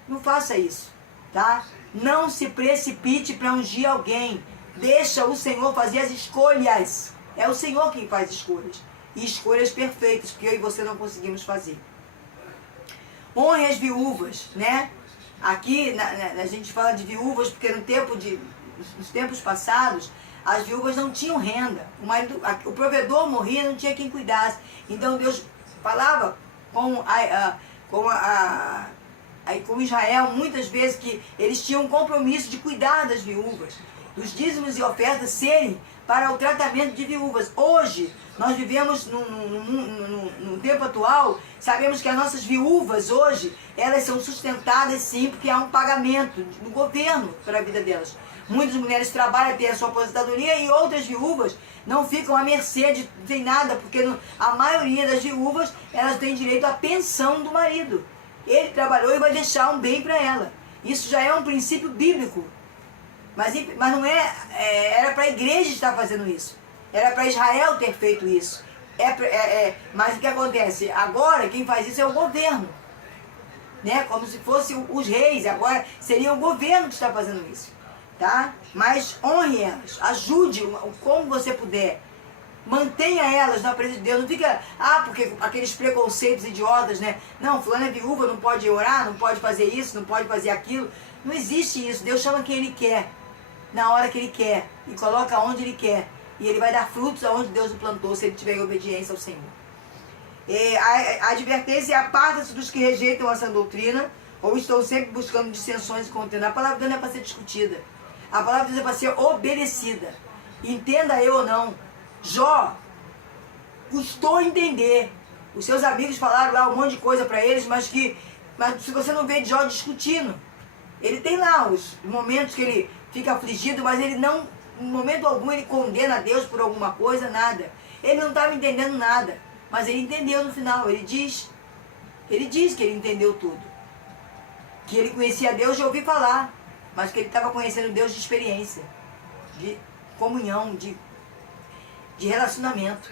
Não faça isso, tá? Não se precipite para ungir alguém. Deixa o Senhor fazer as escolhas. É o Senhor quem faz escolhas. E escolhas perfeitas, que eu e você não conseguimos fazer. Honre as viúvas, né? Aqui a gente fala de viúvas porque nos tempos passados, as viúvas não tinham renda. O provedor morria, não tinha quem cuidasse. Então Deus falava com Israel muitas vezes que eles tinham um compromisso de cuidar das viúvas. dos dízimos e ofertas serem para o tratamento de viúvas. Hoje, nós vivemos no tempo atual, sabemos que as nossas viúvas hoje, elas são sustentadas sim, porque há um pagamento do governo para a vida delas. Muitas mulheres trabalham, têm a sua aposentadoria, e outras viúvas não ficam à mercê de nada, porque a maioria das viúvas, elas têm direito à pensão do marido. Ele trabalhou e vai deixar um bem para ela. Isso já é um princípio bíblico. Mas não era para a igreja estar fazendo isso. Era para Israel ter feito isso. Mas o que acontece? Agora quem faz isso é o governo. Né? Como se fossem os reis. Agora seria o governo que está fazendo isso. Tá? Mas honre elas. Ajude como você puder. Mantenha elas na presença de Deus. Não fica, porque aqueles preconceitos idiotas, né? Não, fulano é viúva, não pode orar, não pode fazer isso, não pode fazer aquilo. Não existe isso. Deus chama quem Ele quer, na hora que Ele quer, e coloca onde Ele quer. E Ele vai dar frutos aonde Deus o plantou, se ele tiver em obediência ao Senhor. A advertência é: aparta-se dos que rejeitam essa doutrina, ou estão sempre buscando dissensões e contendas. A palavra de Deus não é para ser discutida. A palavra de Deus é para ser obedecida. Entenda eu ou não. Jó custou entender. Os seus amigos falaram lá um monte de coisa para eles, mas se você não vê Jó discutindo, ele tem lá os momentos que ele fica afligido, mas ele não, em momento algum, ele condena a Deus por alguma coisa, nada. Ele não estava entendendo nada, mas ele entendeu no final. Ele diz que ele entendeu tudo. Que ele conhecia Deus de ouvir falar, mas que ele estava conhecendo Deus de experiência, de comunhão, de relacionamento.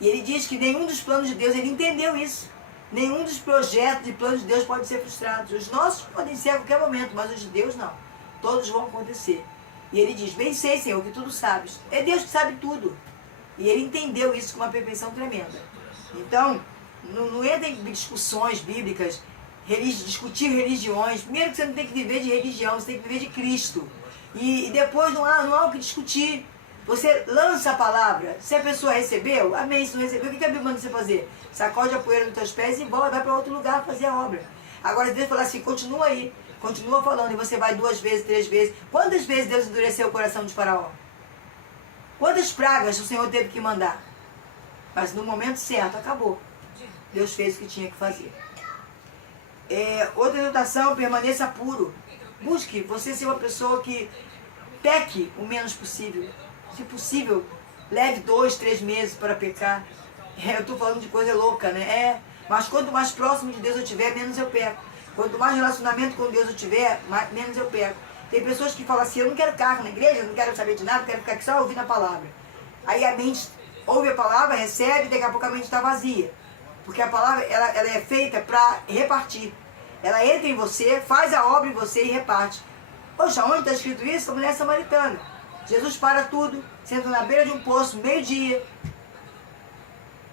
E ele diz que nenhum dos planos de Deus, ele entendeu isso. Nenhum dos projetos e planos de Deus pode ser frustrados. Os nossos podem ser a qualquer momento, mas os de Deus não. Todos vão acontecer. E ele diz: bem sei, Senhor, que tudo sabes. É Deus que sabe tudo. E ele entendeu isso com uma perfeição tremenda. Então, não entra em discussões bíblicas, discutir religiões. Primeiro que você não tem que viver de religião, você tem que viver de Cristo. E depois não há o que discutir. Você lança a palavra. Se a pessoa recebeu, amém. Se não recebeu, o que a Bíblia manda você fazer? Sacode a poeira dos teus pés e vai para outro lugar fazer a obra. Agora Deus fala assim: continua aí, continua falando, e você vai 2 vezes, 3 vezes. Quantas vezes Deus endureceu o coração de Faraó? Quantas pragas o Senhor teve que mandar? Mas no momento certo, acabou. Deus fez o que tinha que fazer. Outra exortação: permaneça puro. Busque você ser uma pessoa que peque o menos possível. Se possível, leve 2, 3 meses para pecar. Eu estou falando de coisa louca, né? Mas quanto mais próximo de Deus eu tiver, menos eu peco. Quanto mais relacionamento com Deus eu tiver, menos eu peco. Tem pessoas que falam assim: eu não quero cargo na igreja, não quero saber de nada, quero ficar aqui só ouvindo a palavra. Aí a mente ouve a palavra, recebe, e daqui a pouco a mente está vazia. Porque a palavra ela é feita para repartir. Ela entra em você, faz a obra em você e reparte. Poxa, onde está escrito isso? A mulher samaritana. Jesus para tudo, senta na beira de um poço, meio-dia,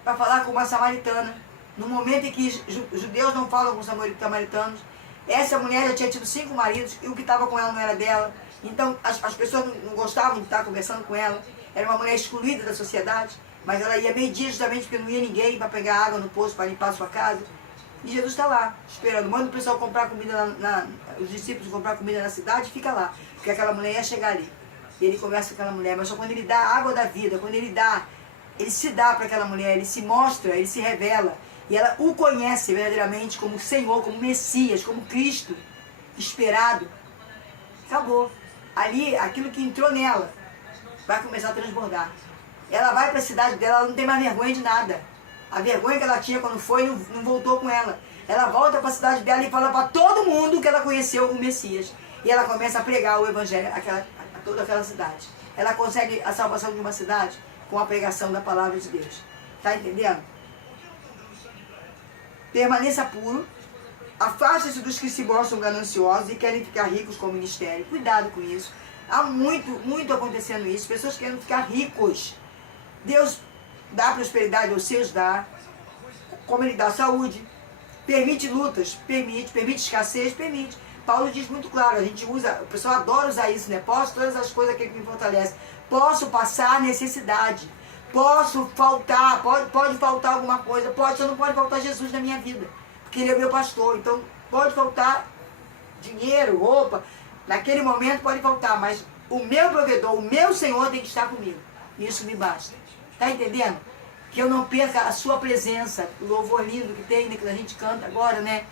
para falar com uma samaritana. No momento em que os judeus não falam com os samaritanos, essa mulher já tinha tido 5 maridos, e o que estava com ela não era dela. Então as pessoas não gostavam de estar conversando com ela. Era uma mulher excluída da sociedade, mas ela ia meio-dia justamente porque não ia ninguém para pegar água no poço, para limpar a sua casa. E Jesus está lá, esperando. Manda o pessoal comprar comida, os discípulos comprar comida na cidade, e fica lá, porque aquela mulher ia chegar ali. E ele conversa com aquela mulher, mas só quando ele dá a água da vida, quando ele se dá para aquela mulher, ele se mostra, ele se revela, e ela o conhece verdadeiramente como Senhor, como Messias, como Cristo esperado. Acabou. Ali, aquilo que entrou nela vai começar a transbordar. Ela vai para a cidade dela, ela não tem mais vergonha de nada. A vergonha que ela tinha quando foi não voltou com ela. Ela volta para a cidade dela e fala para todo mundo que ela conheceu o Messias. E ela começa a pregar o Evangelho a toda aquela cidade. Ela consegue a salvação de uma cidade com a pregação da palavra de Deus. Está entendendo? Permaneça puro. Afaste-se dos que se mostram gananciosos e querem ficar ricos com o ministério. Cuidado com isso. Há muito acontecendo isso. Pessoas querem ficar ricos. Deus dá prosperidade aos seus, dá. Como Ele dá saúde. Permite lutas? Permite. Permite escassez? Permite. Paulo diz muito claro, a gente usa, o pessoal adora usar isso, né? Posso todas as coisas que me fortalecem. Posso passar necessidade. Posso faltar, pode faltar alguma coisa. Só não pode faltar Jesus na minha vida. Porque Ele é meu pastor. Então, pode faltar dinheiro, roupa. Naquele momento pode faltar, mas o meu provedor, o meu Senhor tem que estar comigo. Isso me basta. Está entendendo? Que eu não perca a sua presença, o louvor lindo que tem, né, que a gente canta agora, né?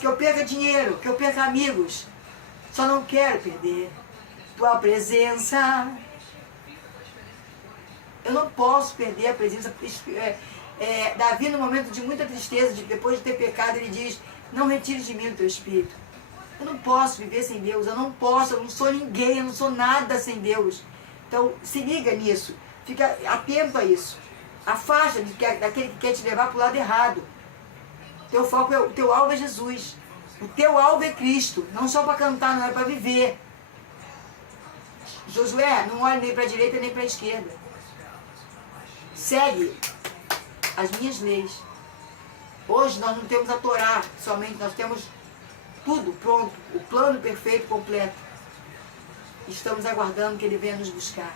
Que eu perca dinheiro, que eu perca amigos. Só não quero perder tua presença. Eu não posso perder a presença. Davi, no momento de muita tristeza, depois de ter pecado, ele diz: não retire de mim o teu espírito. Eu não posso viver sem Deus, eu não sou ninguém, eu não sou nada sem Deus. Então, se liga nisso, fica atento a isso. Afasta daquele que quer te levar para o lado errado. O teu alvo é Jesus. O teu alvo é Cristo. Não só para cantar, não é para viver. Josué, não olhe nem para a direita nem para a esquerda. Segue as minhas leis. Hoje nós não temos a Torá somente, nós temos tudo pronto, o plano perfeito, completo. Estamos aguardando que Ele venha nos buscar.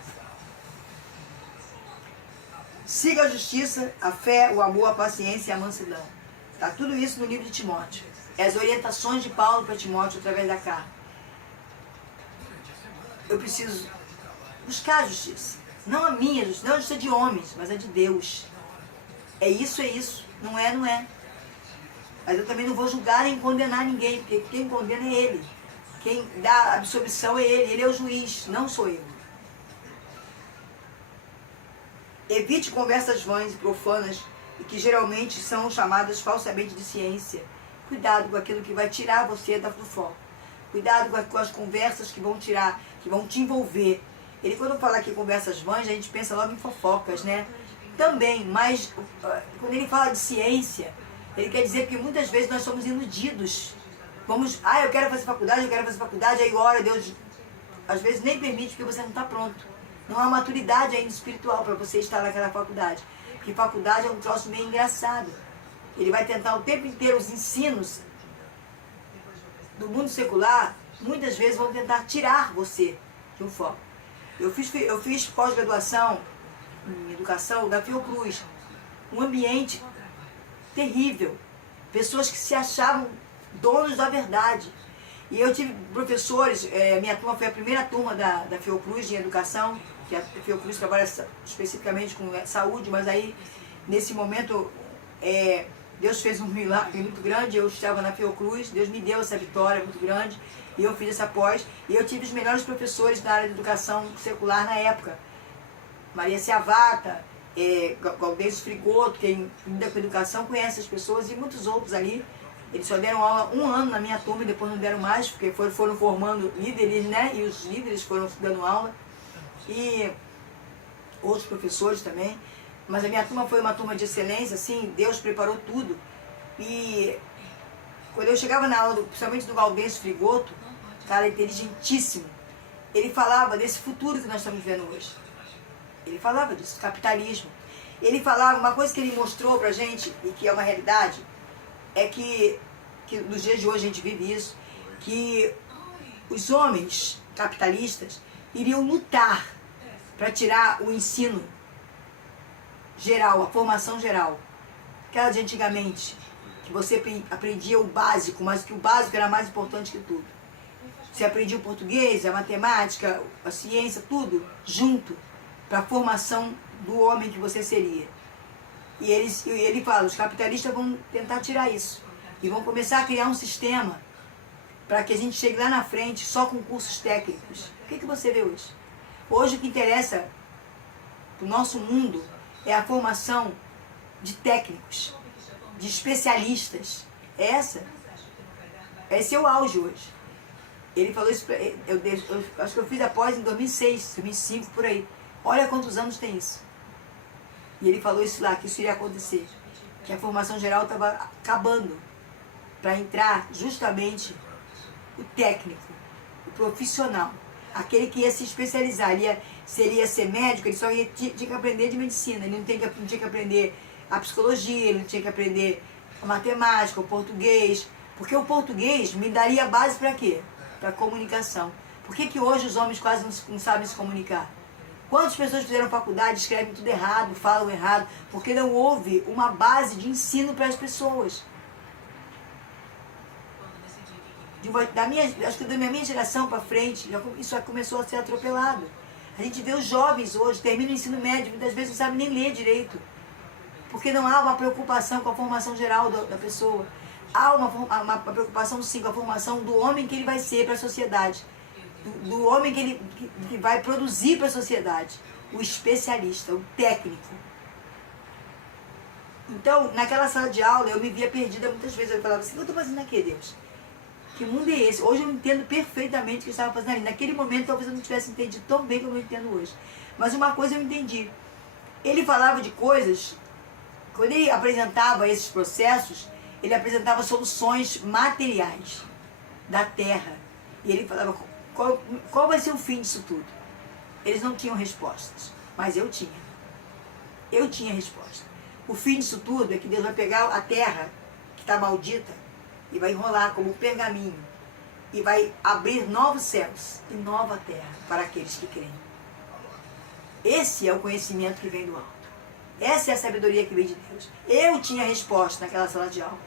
Siga a justiça, a fé, o amor, a paciência e a mansidão. Está tudo isso no livro de Timóteo. É as orientações de Paulo para Timóteo através da carta. Eu preciso buscar a justiça. Não a minha justiça, não a justiça de homens, mas a de Deus. É isso. Não é, não é. Mas eu também não vou julgar nem condenar ninguém, porque quem condena é Ele. Quem dá absolvição é Ele. Ele é o juiz, não sou eu. Evite conversas vãs e profanas e que geralmente são chamadas falsamente de ciência. Cuidado com aquilo que vai tirar você da fofoca. Cuidado com as conversas que vão te envolver. Ele, quando fala aqui conversas vãs, a gente pensa logo em fofocas, né? Também, mas quando ele fala de ciência, ele quer dizer que muitas vezes nós somos iludidos. Eu quero fazer faculdade, aí ora, Deus às vezes nem permite porque você não está pronto. Não há maturidade ainda espiritual para você estar naquela faculdade. Porque faculdade é um troço meio engraçado. Ele vai tentar o tempo inteiro os ensinos do mundo secular, muitas vezes vão tentar tirar você de um foco. Eu fiz pós-graduação em educação da Fiocruz. Um ambiente terrível. Pessoas que se achavam donos da verdade. E eu tive professores, minha turma foi a primeira turma da Fiocruz em educação, que a Fiocruz trabalha especificamente com saúde, mas aí, nesse momento, Deus fez um milagre muito grande, eu estava na Fiocruz, Deus me deu essa vitória muito grande, e eu fiz essa pós, e eu tive os melhores professores da área de educação secular na época. Maria Ciavata, Galdêncio Frigoto, quem lida com educação conhece as pessoas, e muitos outros ali. Eles só deram aula 1 ano na minha turma e depois não deram mais, porque foram formando líderes, né? E os líderes foram dando aula. E outros professores também. Mas a minha turma foi uma turma de excelência, assim, Deus preparou tudo. E quando eu chegava na aula, principalmente do Galdêncio Frigoto, cara inteligentíssimo, ele falava desse futuro que nós estamos vendo hoje. Ele falava disso, capitalismo. Ele falava, uma coisa que ele mostrou pra gente, e que é uma realidade, é que nos dias de hoje a gente vive isso, que os homens capitalistas iriam lutar para tirar o ensino geral, a formação geral. Aquela de antigamente, que você aprendia o básico, mas que o básico era mais importante que tudo. Você aprendia o português, a matemática, a ciência, tudo junto, para a formação do homem que você seria. E ele fala, os capitalistas vão tentar tirar isso. E vão começar a criar um sistema para que a gente chegue lá na frente só com cursos técnicos. O que você vê hoje? Hoje o que interessa para o nosso mundo é a formação de técnicos, de especialistas. Esse é o auge hoje. Ele falou isso, eu acho que eu fiz após em 2006, 2005, por aí. Olha quantos anos tem isso. E ele falou isso lá, que isso iria acontecer. Que a formação geral estava acabando para entrar justamente o técnico, o profissional, aquele que ia se especializar. Se ele ia ser médico, ele só tinha que aprender de medicina. Ele não tinha que aprender a psicologia, ele não tinha que aprender a matemática, o português. Porque o português me daria base para quê? Para comunicação. Por que hoje os homens quase não sabem se comunicar? Quantas pessoas fizeram faculdade, escrevem tudo errado, falam errado, porque não houve uma base de ensino para as pessoas. Acho que da minha geração para frente, isso já começou a ser atropelado. A gente vê os jovens hoje, terminam o ensino médio, muitas vezes não sabem nem ler direito. Porque não há uma preocupação com a formação geral da pessoa. Há uma preocupação, sim, com a formação do homem que ele vai ser para a sociedade. Do homem que vai produzir para a sociedade. O especialista, o técnico. Então, naquela sala de aula, eu me via perdida muitas vezes. Eu falava assim, o que eu estou fazendo aqui, Deus? Que mundo é esse? Hoje eu entendo perfeitamente o que eu estava fazendo ali. Naquele momento, talvez eu não tivesse entendido tão bem como eu entendo hoje. Mas uma coisa eu entendi. Ele falava de coisas, quando ele apresentava esses processos, ele apresentava soluções materiais da terra. E ele falava, qual vai ser o fim disso tudo? Eles não tinham respostas, mas eu tinha. Eu tinha resposta. O fim disso tudo é que Deus vai pegar a terra, que está maldita, e vai enrolar como um pergaminho, e vai abrir novos céus e nova terra para aqueles que creem. Esse é o conhecimento que vem do alto. Essa é a sabedoria que vem de Deus. Eu tinha resposta naquela sala de aula.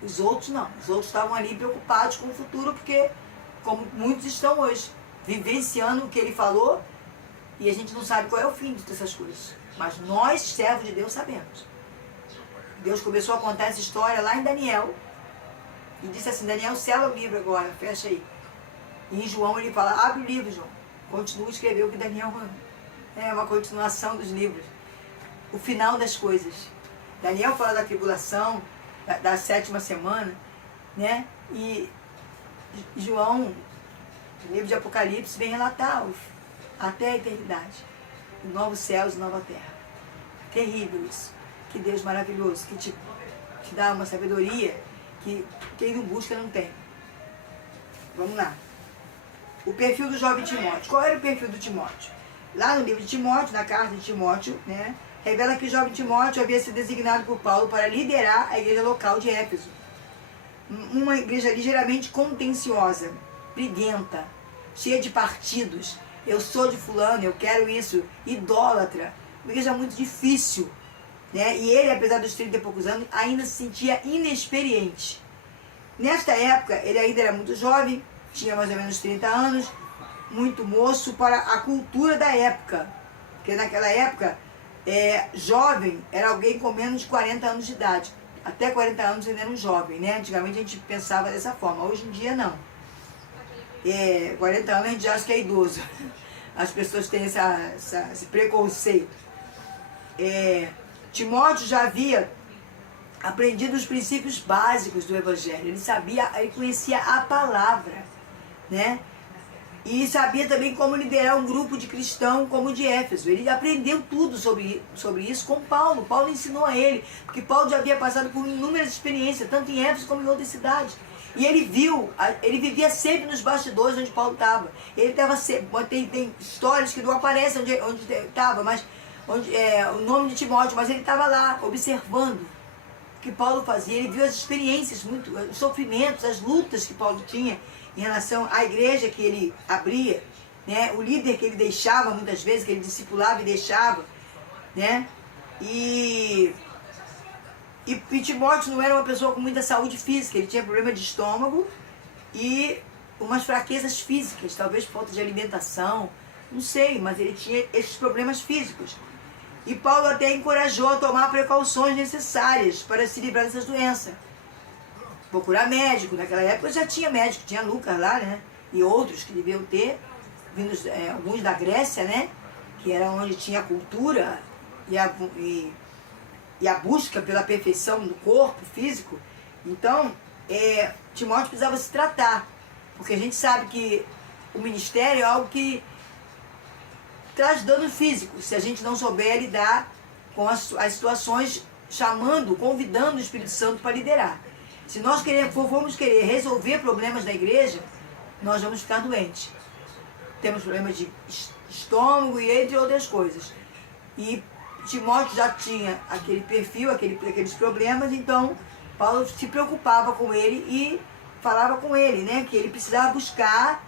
Os outros não. Os outros estavam ali preocupados com o futuro, porque, como muitos estão hoje, vivenciando o que ele falou, e a gente não sabe qual é o fim dessas coisas. Mas nós, servos de Deus, sabemos. Deus começou a contar essa história lá em Daniel, e disse assim, Daniel, sela o livro agora, fecha aí. E em João ele fala, abre o livro, João. Continua a escrever o que Daniel manda. É uma continuação dos livros. O final das coisas. Daniel fala da tribulação, da 7ª semana, né? E João, no livro de Apocalipse, vem relatar até a eternidade. Novos céus e nova terra. Terrível isso. Que Deus maravilhoso, que te dá uma sabedoria que quem não busca não tem. Vamos lá. O perfil do jovem Timóteo. Qual era o perfil do Timóteo? Lá no livro de Timóteo, na carta de Timóteo, né, revela que o jovem Timóteo havia sido designado por Paulo para liderar a igreja local de Éfeso. Uma igreja ligeiramente contenciosa, briguenta, cheia de partidos. Eu sou de fulano, eu quero isso, idólatra. Uma igreja muito difícil. Né? E ele, apesar dos 30 e poucos anos, ainda se sentia inexperiente. Nesta época, ele ainda era muito jovem, tinha mais ou menos 30 anos, muito moço para a cultura da época. Porque naquela época, jovem era alguém com menos de 40 anos de idade. Até 40 anos ele era um jovem, né? Antigamente a gente pensava dessa forma, hoje em dia não. 40 anos a gente já acha que é idoso. As pessoas têm esse preconceito. Timóteo já havia aprendido os princípios básicos do Evangelho. Ele conhecia a palavra, né? E sabia também como liderar um grupo de cristãos como o de Éfeso. Ele aprendeu tudo sobre isso com Paulo. Paulo ensinou a ele, porque Paulo já havia passado por inúmeras experiências, tanto em Éfeso como em outras cidades. E ele vivia sempre nos bastidores onde Paulo estava. Ele estava sempre, tem histórias que não aparecem onde estava, mas o nome de Timóteo, mas ele estava lá observando o que Paulo fazia. Ele viu as experiências, os sofrimentos, as lutas que Paulo tinha em relação à igreja que ele abria, né? O líder que ele deixava muitas vezes, que ele discipulava e deixava, né? E Timóteo não era uma pessoa com muita saúde física, ele tinha problema de estômago e umas fraquezas físicas, talvez falta de alimentação, não sei, mas ele tinha esses problemas físicos. E Paulo até encorajou a tomar precauções necessárias para se livrar dessas doenças. Procurar médico, naquela época já tinha médico, tinha Lucas lá, né? E outros que deviam ter, vindos, alguns da Grécia, né? Que era onde tinha a cultura e a busca pela perfeição do corpo físico. Então, Timóteo precisava se tratar, porque a gente sabe que o ministério é algo que traz dano físico, se a gente não souber lidar com as situações, convidando o Espírito Santo para liderar. Se nós formos querer resolver problemas da igreja, nós vamos ficar doentes. Temos problemas de estômago e entre outras coisas. E Timóteo já tinha aquele perfil, aqueles problemas, então Paulo se preocupava com ele e falava com ele, né, que ele precisava buscar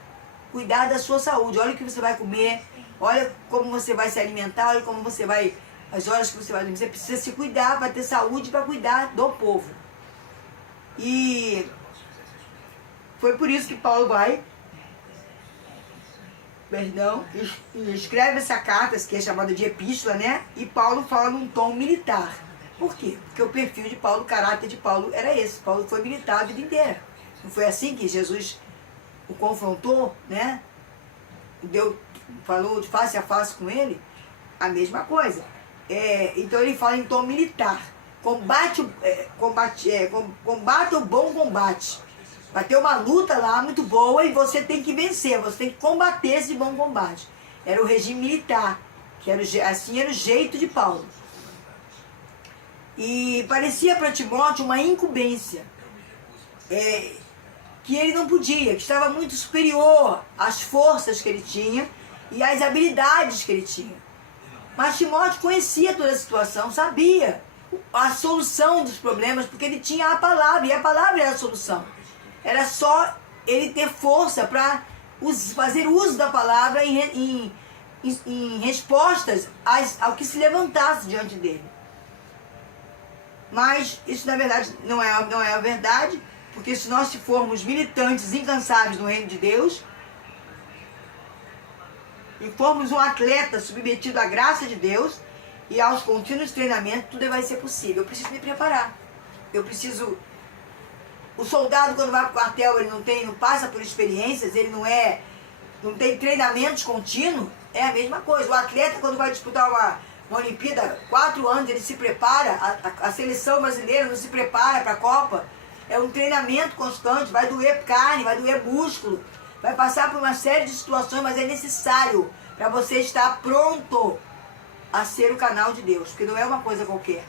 cuidar da sua saúde. Olha o que você vai comer, olha como você vai se alimentar, olha como você vai, as horas que você vai dormir. Você precisa se cuidar para ter saúde, para cuidar do povo. E Foi por isso que Paulo vai, e escreve essa carta, que é chamada de epístola, né? E Paulo fala num tom militar. Por quê? Porque o perfil de Paulo, o caráter de Paulo era esse. Paulo foi militar a vida inteira. Não foi assim que Jesus o confrontou, né? Falou de face a face com ele? A mesma coisa. Então ele fala em tom militar. Combata o bom combate. Vai ter uma luta lá muito boa e você tem que vencer, você tem que combater esse bom combate. Era o regime militar, que era assim era o jeito de Paulo. E parecia para Timóteo uma incumbência, que ele não podia, que estava muito superior às forças que ele tinha e às habilidades que ele tinha. Mas Timóteo conhecia toda a situação, sabia a solução dos problemas, porque ele tinha a palavra, e a palavra era a solução. Era só ele ter força para fazer uso da palavra em respostas ao que se levantasse diante dele. Mas isso na verdade não é a verdade, porque se nós formos militantes incansáveis no reino de Deus, e formos um atleta submetido à graça de Deus e aos contínuos treinamentos, tudo vai ser possível. Eu preciso me preparar. O soldado, quando vai para o quartel, ele não passa por experiências, ele não tem treinamentos contínuos, é a mesma coisa. O atleta, quando vai disputar uma Olimpíada, 4 anos, ele se prepara, a seleção brasileira não se prepara para a Copa, é um treinamento constante, vai doer carne, vai doer músculo, vai passar por uma série de situações, mas é necessário para você estar pronto a ser o canal de Deus, porque não é uma coisa qualquer,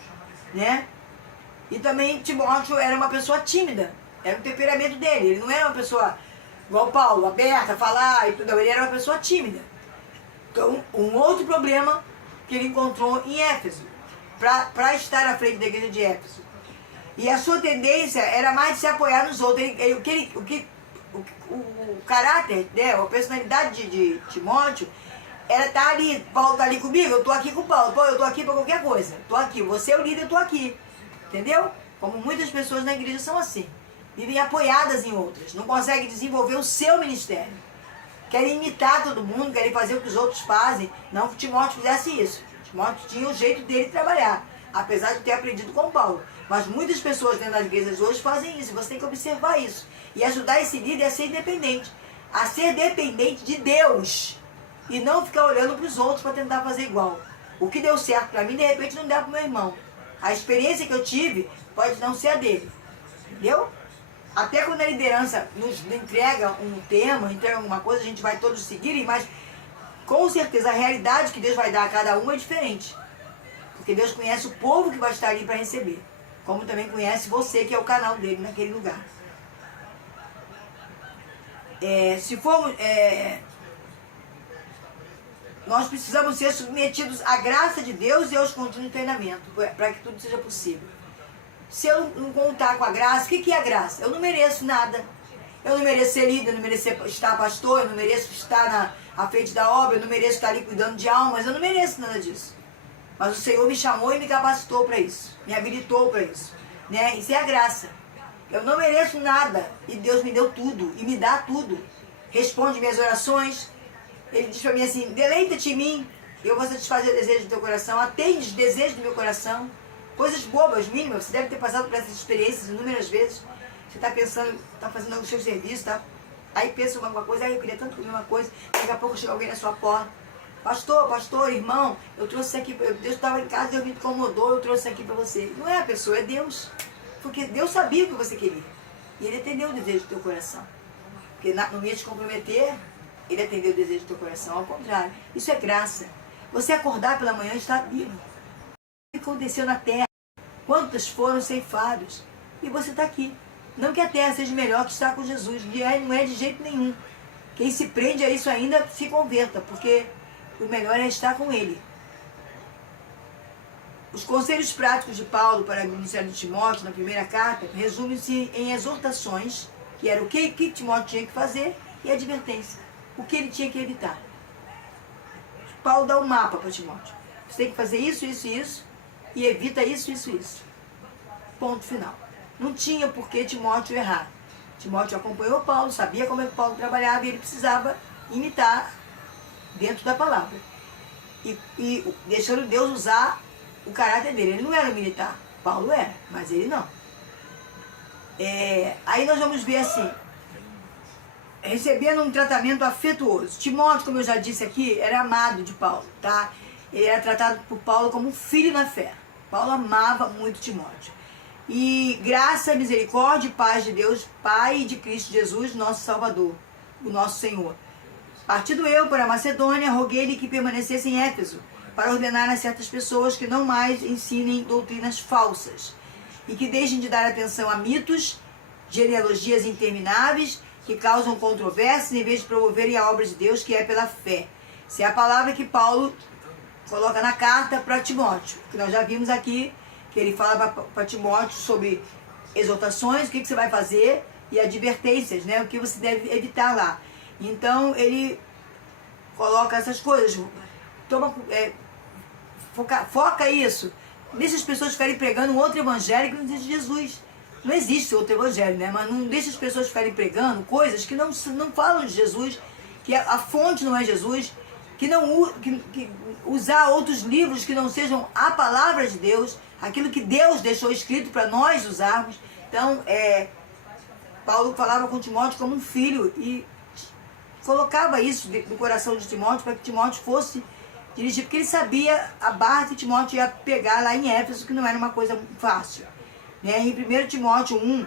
né? E também Timóteo era uma pessoa tímida, era o temperamento dele, ele não era uma pessoa igual Paulo, aberta, falar e tudo, não, ele era uma pessoa tímida. Então, um outro problema que ele encontrou em Éfeso, para estar à frente da igreja de Éfeso. E a sua tendência era mais de se apoiar nos outros. O caráter, né, a personalidade de Timóteo era estar ali. Paulo está ali comigo, eu estou aqui com o Paulo. Paulo, eu estou aqui para qualquer coisa. Estou aqui, você é o líder, eu estou aqui. Entendeu? Como muitas pessoas na igreja são assim. Vivem apoiadas em outras. Não conseguem desenvolver o seu ministério. Querem imitar todo mundo, querem fazer o que os outros fazem. Não que Timóteo fizesse isso. Timóteo tinha o jeito dele de trabalhar, apesar de ter aprendido com Paulo. Mas muitas pessoas dentro das igrejas hoje fazem isso. Você tem que observar isso. E ajudar esse líder a ser independente. A ser dependente de Deus. E não ficar olhando para os outros para tentar fazer igual. O que deu certo para mim, de repente não dá para o meu irmão. A experiência que eu tive pode não ser a dele. Entendeu? Até quando a liderança nos entrega um tema, entrega alguma coisa, a gente vai todos seguirem, mas com certeza a realidade que Deus vai dar a cada um é diferente. Porque Deus conhece o povo que vai estar ali para receber. Como também conhece você, que é o canal dele naquele lugar. Nós precisamos ser submetidos à graça de Deus e aos contínuos treinamentos, para que tudo seja possível. Se eu não contar com a graça, o que é a graça? Eu não mereço nada. Eu não mereço ser líder, eu não mereço estar pastor, eu não mereço estar à frente da obra, eu não mereço estar ali cuidando de almas, eu não mereço nada disso. Mas o Senhor me chamou e me capacitou para isso, me habilitou para isso. Né? Isso é a graça. Eu não mereço nada e Deus me deu tudo e me dá tudo. Responde minhas orações. Ele diz para mim assim, deleita-te em mim, eu vou satisfazer o desejo do teu coração, atende os desejos do meu coração. Coisas bobas, mínimas, você deve ter passado por essas experiências inúmeras vezes. Você está pensando, está fazendo o seu serviço, tá? Aí pensa uma coisa, eu queria tanto comer uma coisa, daqui a pouco chega alguém na sua porta. Pastor, irmão, eu trouxe isso aqui, Deus estava em casa, Deus me incomodou, eu trouxe isso aqui para você. Não é a pessoa, é Deus. Porque Deus sabia o que você queria. E Ele atendeu o desejo do teu coração. Porque não ia te comprometer, Ele atendeu o desejo do teu coração, ao contrário. Isso é graça. Você acordar pela manhã e estar vivo. O que aconteceu na terra? Quantos foram ceifados? E você está aqui. Não que a terra seja melhor que estar com Jesus. Não é de jeito nenhum. Quem se prende a isso ainda se converta, porque o melhor é estar com Ele. Os conselhos práticos de Paulo para o ministério de Timóteo, na primeira carta, resumem-se em exortações, que era o que Timóteo tinha que fazer, e advertência, o que ele tinha que evitar. Paulo dá um mapa para Timóteo. Você tem que fazer isso, isso e isso, e evita isso, isso e isso. Ponto final. Não tinha por que Timóteo errar. Timóteo acompanhou Paulo, sabia como é que Paulo trabalhava e ele precisava imitar dentro da palavra. E deixando Deus usar o caráter dele. Ele não era um militar, Paulo era, mas ele não. Aí nós vamos ver assim, recebendo um tratamento afetuoso. Timóteo, como eu já disse aqui, era amado de Paulo, tá? Ele era tratado por Paulo como um filho na fé. Paulo amava muito Timóteo. E graça, misericórdia e paz de Deus, Pai e de Cristo Jesus, nosso Salvador, o nosso Senhor. Partindo eu para a Macedônia, roguei-lhe que permanecesse em Éfeso, para ordenar a certas pessoas que não mais ensinem doutrinas falsas, e que deixem de dar atenção a mitos, genealogias intermináveis, que causam controvérsias, em vez de promoverem a obra de Deus, que é pela fé. Essa é a palavra que Paulo coloca na carta para Timóteo, que nós já vimos aqui, que ele fala para Timóteo sobre exortações, o que você vai fazer, e advertências, né, o que você deve evitar lá. Então, ele coloca essas coisas, foca isso. Deixa as pessoas ficarem pregando um outro evangelho que não existe Jesus. Não existe outro evangelho, né? Mas não deixa as pessoas ficarem pregando coisas que não falam de Jesus, que a fonte não é Jesus, que usar outros livros que não sejam a palavra de Deus, aquilo que Deus deixou escrito para nós usarmos. Então, Paulo falava com Timóteo como um filho e colocava isso no coração de Timóteo para que Timóteo fosse dirigir, porque ele sabia a barra que Timóteo ia pegar lá em Éfeso, que não era uma coisa fácil. Né? Em 1 Timóteo 1,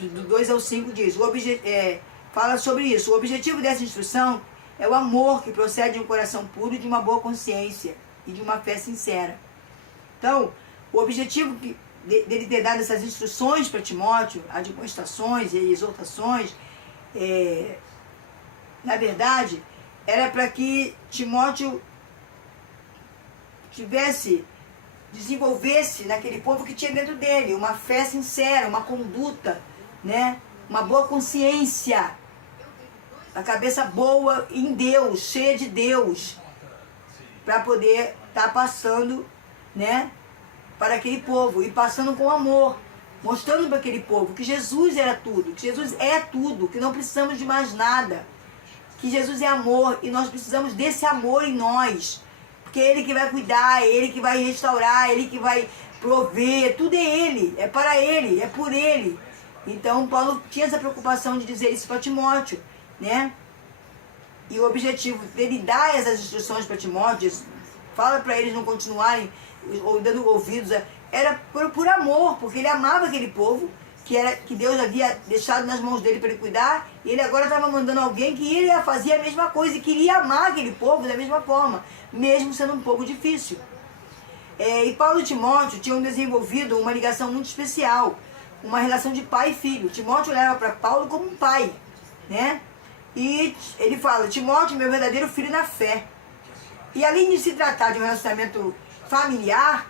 do 2 ao 5, diz, fala sobre isso. O objetivo dessa instrução é o amor que procede de um coração puro e de uma boa consciência e de uma fé sincera. Então, o objetivo dele ter dado essas instruções para Timóteo, admoestações e exortações, na verdade, era para que Timóteo desenvolvesse naquele povo que tinha dentro dele uma fé sincera, uma conduta, né? Uma boa consciência, a cabeça boa em Deus, cheia de Deus, para poder estar passando, né, para aquele povo e passando com amor, mostrando para aquele povo que Jesus era tudo, que Jesus é tudo, que não precisamos de mais nada, que Jesus é amor e nós precisamos desse amor em nós, porque é Ele que vai cuidar, é Ele que vai restaurar, é Ele que vai prover, tudo é Ele, é para Ele, é por Ele. Então Paulo tinha essa preocupação de dizer isso para Timóteo, né? E o objetivo dele dar essas instruções para Timóteo, fala para eles não continuarem ou dando ouvidos, era por amor, porque ele amava aquele povo, que Deus havia deixado nas mãos dele para ele cuidar, e ele agora estava mandando alguém que ele fazia a mesma coisa, e queria amar aquele povo da mesma forma, mesmo sendo um pouco difícil. E Paulo e Timóteo tinham desenvolvido uma ligação muito especial, uma relação de pai e filho. Timóteo olhava para Paulo como um pai, né? E ele fala, Timóteo, meu verdadeiro filho na fé. E além de se tratar de um relacionamento familiar,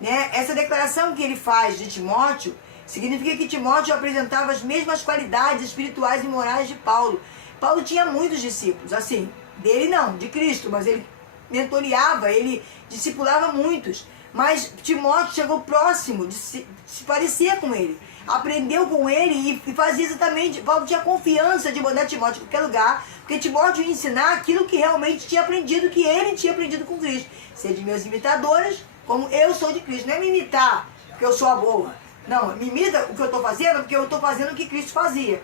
né, essa declaração que ele faz de Timóteo significa que Timóteo apresentava as mesmas qualidades espirituais e morais de Paulo. Paulo tinha muitos discípulos, assim, dele não, de Cristo, mas ele mentoreava, ele discipulava muitos. Mas Timóteo chegou próximo de se parecer com ele, aprendeu com ele e fazia exatamente. Paulo tinha confiança de mandar Timóteo para qualquer lugar, porque Timóteo ia ensinar aquilo que realmente tinha aprendido, que ele tinha aprendido com Cristo. Ser de meus imitadores, como eu sou de Cristo. Não é me imitar porque eu sou a boa. Não, me imita o que eu estou fazendo, porque eu estou fazendo o que Cristo fazia.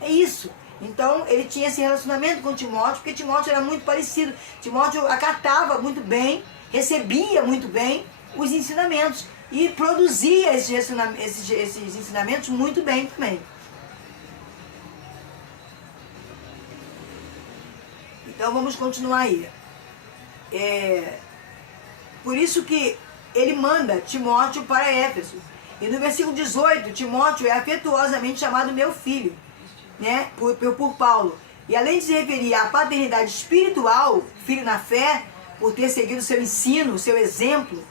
É isso. Então, ele tinha esse relacionamento com Timóteo, porque Timóteo era muito parecido. Timóteo acatava muito bem, recebia muito bem os ensinamentos e produzia esses ensinamentos muito bem também. Então, vamos continuar aí. Por isso que ele manda Timóteo para Éfeso. E no versículo 18, Timóteo é afetuosamente chamado meu filho, né, por Paulo. E além de se referir à paternidade espiritual, filho na fé, por ter seguido seu ensino, seu exemplo,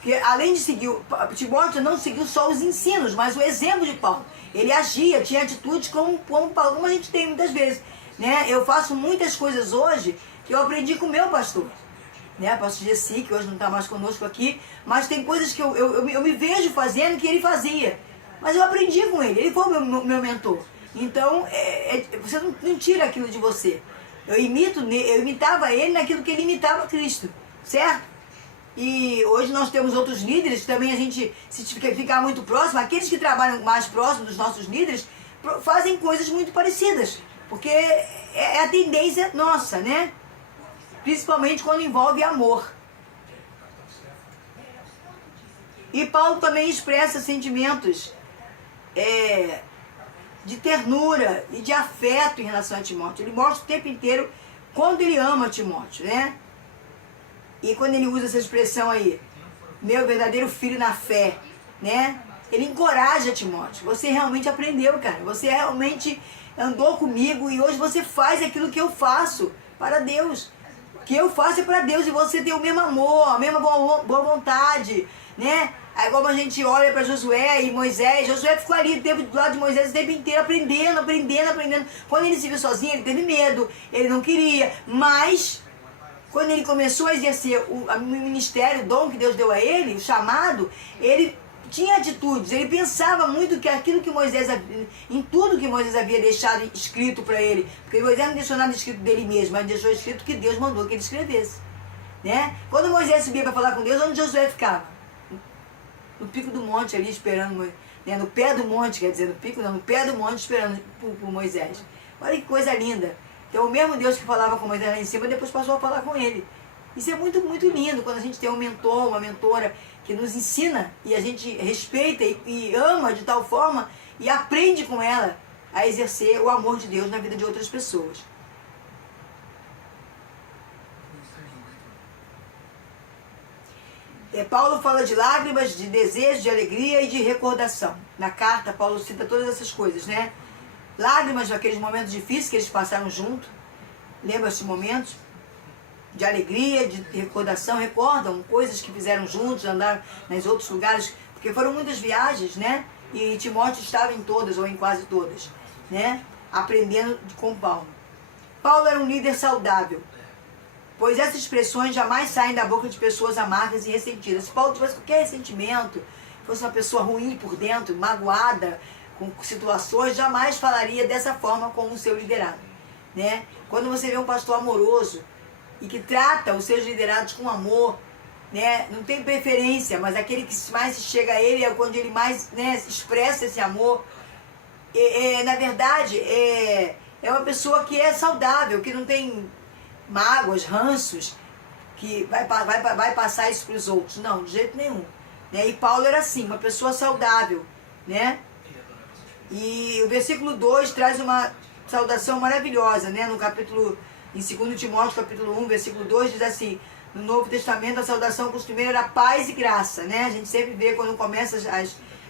que além de seguir, Timóteo não seguiu só os ensinos, mas o exemplo de Paulo. Ele agia, tinha atitudes como Paulo, como a gente tem muitas vezes. Né? Eu faço muitas coisas hoje que eu aprendi com o meu pastor. Né? Pastor Gessi, que hoje não está mais conosco aqui, mas tem coisas que eu me vejo fazendo que ele fazia. Mas eu aprendi com ele, ele foi o meu mentor. Então, você não tira aquilo de você. Eu imitava ele naquilo que ele imitava Cristo, certo? E hoje nós temos outros líderes que também a gente, se ficar muito próximo, aqueles que trabalham mais próximo dos nossos líderes, fazem coisas muito parecidas. Porque é a tendência nossa, né? Principalmente quando envolve amor. E Paulo também expressa sentimentos de ternura e de afeto em relação a Timóteo. Ele mostra o tempo inteiro quando ele ama Timóteo, né? E quando ele usa essa expressão aí, meu verdadeiro filho na fé, né? Ele encoraja Timóteo. Você realmente aprendeu, cara. Você realmente andou comigo e hoje você faz aquilo que eu faço para Deus. O que eu faço é para Deus e você tem o mesmo amor, a mesma boa vontade, né? Aí como a gente olha para Josué e Moisés, Josué ficou ali do lado de Moisés o tempo inteiro aprendendo. Quando ele se viu sozinho, ele teve medo, ele não queria, mas quando ele começou a exercer o ministério, o dom que Deus deu a ele, o chamado, ele tinha atitudes, ele pensava muito que aquilo que Moisés, em tudo que Moisés havia deixado escrito para ele, porque Moisés não deixou nada escrito dele mesmo, mas deixou escrito que Deus mandou que ele escrevesse, né? Quando Moisés subia para falar com Deus, onde Josué ficava? No pico do monte ali esperando, né? No pé do monte, quer dizer, no pico não, no pé do monte esperando por Moisés. Olha que coisa linda. Então o mesmo Deus que falava com Moisés lá em cima, depois passou a falar com ele. Isso é muito, muito lindo, quando a gente tem um mentor, uma mentora que nos ensina e a gente respeita e ama de tal forma e aprende com ela a exercer o amor de Deus na vida de outras pessoas. Paulo fala de lágrimas, de desejo, de alegria e de recordação. Na carta, Paulo cita todas essas coisas, né? Lágrimas naqueles momentos difíceis que eles passaram junto. Lembra esses momentos? De alegria, de recordação. Recordam coisas que fizeram juntos, andaram nos outros lugares. Porque foram muitas viagens, né? E Timóteo estava em todas, ou em quase todas, né? Aprendendo com Paulo. Paulo era um líder saudável, pois essas expressões jamais saem da boca de pessoas amargas e ressentidas. Se Paulo tivesse qualquer ressentimento, fosse uma pessoa ruim por dentro, magoada com situações, jamais falaria dessa forma com o seu liderado, né? Quando você vê um pastor amoroso e que trata os seus liderados com amor, né? Não tem preferência, mas aquele que mais chega a ele é quando ele mais, né, expressa esse amor. Na verdade, é uma pessoa que é saudável, que não tem mágoas, ranços, que vai passar isso para os outros. Não, de jeito nenhum, né? E Paulo era assim, uma pessoa saudável, né? E o versículo 2 traz uma saudação maravilhosa, né? No capítulo, em 2 Timóteo, capítulo 1, versículo 2, diz assim: no Novo Testamento a saudação costumeira era paz e graça, né? A gente sempre vê quando começa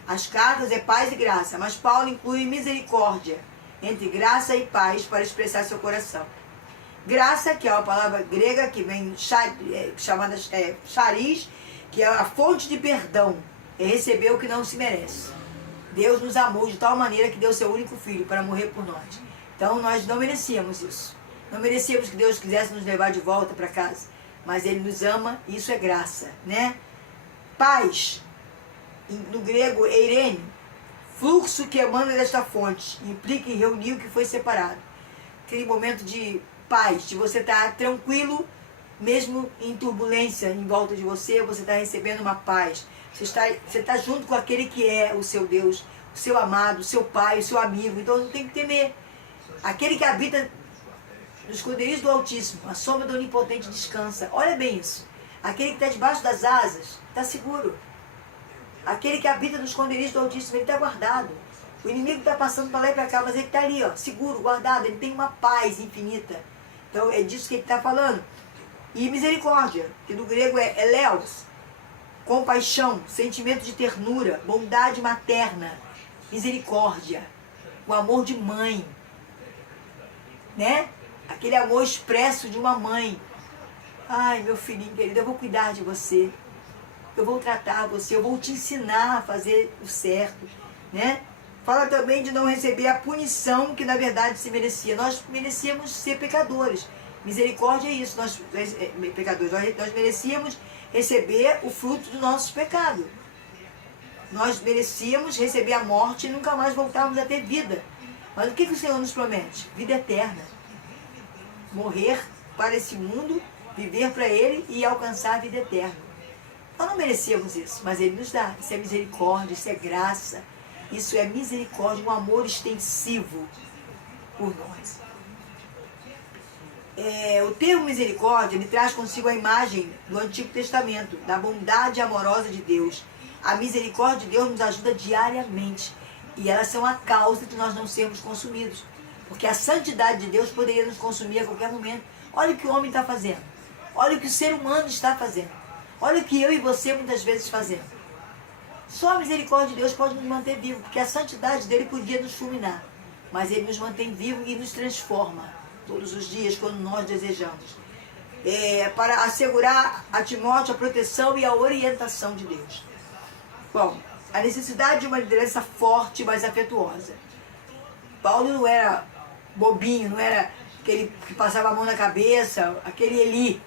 as cartas, é paz e graça, mas Paulo inclui misericórdia entre graça e paz para expressar seu coração. Graça, que é uma palavra grega que vem chamada charis, que é a fonte de perdão, é receber o que não se merece. Deus nos amou de tal maneira que deu seu único filho para morrer por nós. Então nós não merecíamos isso. Não merecíamos que Deus quisesse nos levar de volta para casa. Mas Ele nos ama e isso é graça, né? Paz, no grego eirene, fluxo que emana desta fonte, implica em reunir o que foi separado. Aquele momento de paz, de você estar tranquilo, mesmo em turbulência em volta de você está recebendo uma paz. Você está junto com aquele que é o seu Deus, o seu amado, o seu pai, o seu amigo. Então não tem que temer. Aquele que habita nos esconderijos do Altíssimo, a sombra do Onipotente descansa. Olha bem isso. Aquele que está debaixo das asas está seguro. Aquele que habita nos esconderijos do Altíssimo, ele está guardado. O inimigo está passando para lá e para cá, mas ele está ali, ó, seguro, guardado. Ele tem uma paz infinita. Então é disso que ele está falando. E misericórdia, que do grego é eleos, compaixão, sentimento de ternura, bondade materna, misericórdia, o amor de mãe, né? Aquele amor expresso de uma mãe. Ai, meu filhinho querido, eu vou cuidar de você, eu vou tratar você, eu vou te ensinar a fazer o certo, né? Fala também de não receber a punição que na verdade se merecia. Nós merecíamos ser pecadores. Misericórdia é isso, nós pecadores, nós merecíamos receber o fruto do nosso pecado. Nós merecíamos receber a morte e nunca mais voltarmos a ter vida. Mas o que o Senhor nos promete? Vida eterna. Morrer para esse mundo, viver para Ele e alcançar a vida eterna. Nós não merecíamos isso, mas Ele nos dá. Isso é misericórdia, isso é graça. Isso é misericórdia, um amor extensivo por nós. O termo misericórdia, ele traz consigo a imagem do Antigo Testamento, da bondade amorosa de Deus. A misericórdia de Deus nos ajuda diariamente. E elas são a causa de nós não sermos consumidos. Porque a santidade de Deus poderia nos consumir a qualquer momento. Olha o que o homem está fazendo. Olha o que o ser humano está fazendo. Olha o que eu e você muitas vezes fazemos. Só a misericórdia de Deus pode nos manter vivos, porque a santidade dele podia nos fulminar. Mas ele nos mantém vivos e nos transforma todos os dias, quando nós desejamos. Para assegurar a Timóteo a proteção e a orientação de Deus. Bom, a necessidade de uma liderança forte, mas afetuosa. Paulo não era bobinho, não era aquele que passava a mão na cabeça, aquele Eli,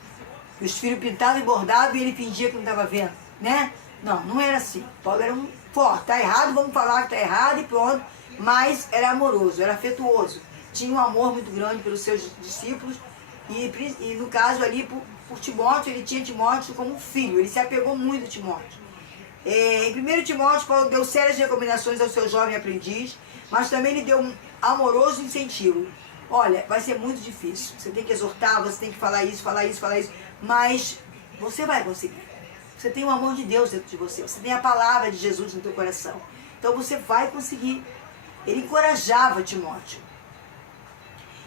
que os filhos pintavam e bordavam e ele fingia que não estava vendo, né? Não, não era assim. Paulo era um forte, tá errado, vamos falar que tá errado e pronto, mas era amoroso, era afetuoso, tinha um amor muito grande pelos seus discípulos e no caso ali por Timóteo, ele tinha Timóteo como um filho, ele se apegou muito a Timóteo. Em 1 Timóteo, Paulo deu sérias recomendações ao seu jovem aprendiz, mas também lhe deu um amoroso incentivo. Olha, vai ser muito difícil, você tem que exortar, você tem que falar isso, mas você vai conseguir. Você tem o amor de Deus dentro de você, você tem a palavra de Jesus no teu coração. Então você vai conseguir. Ele encorajava Timóteo.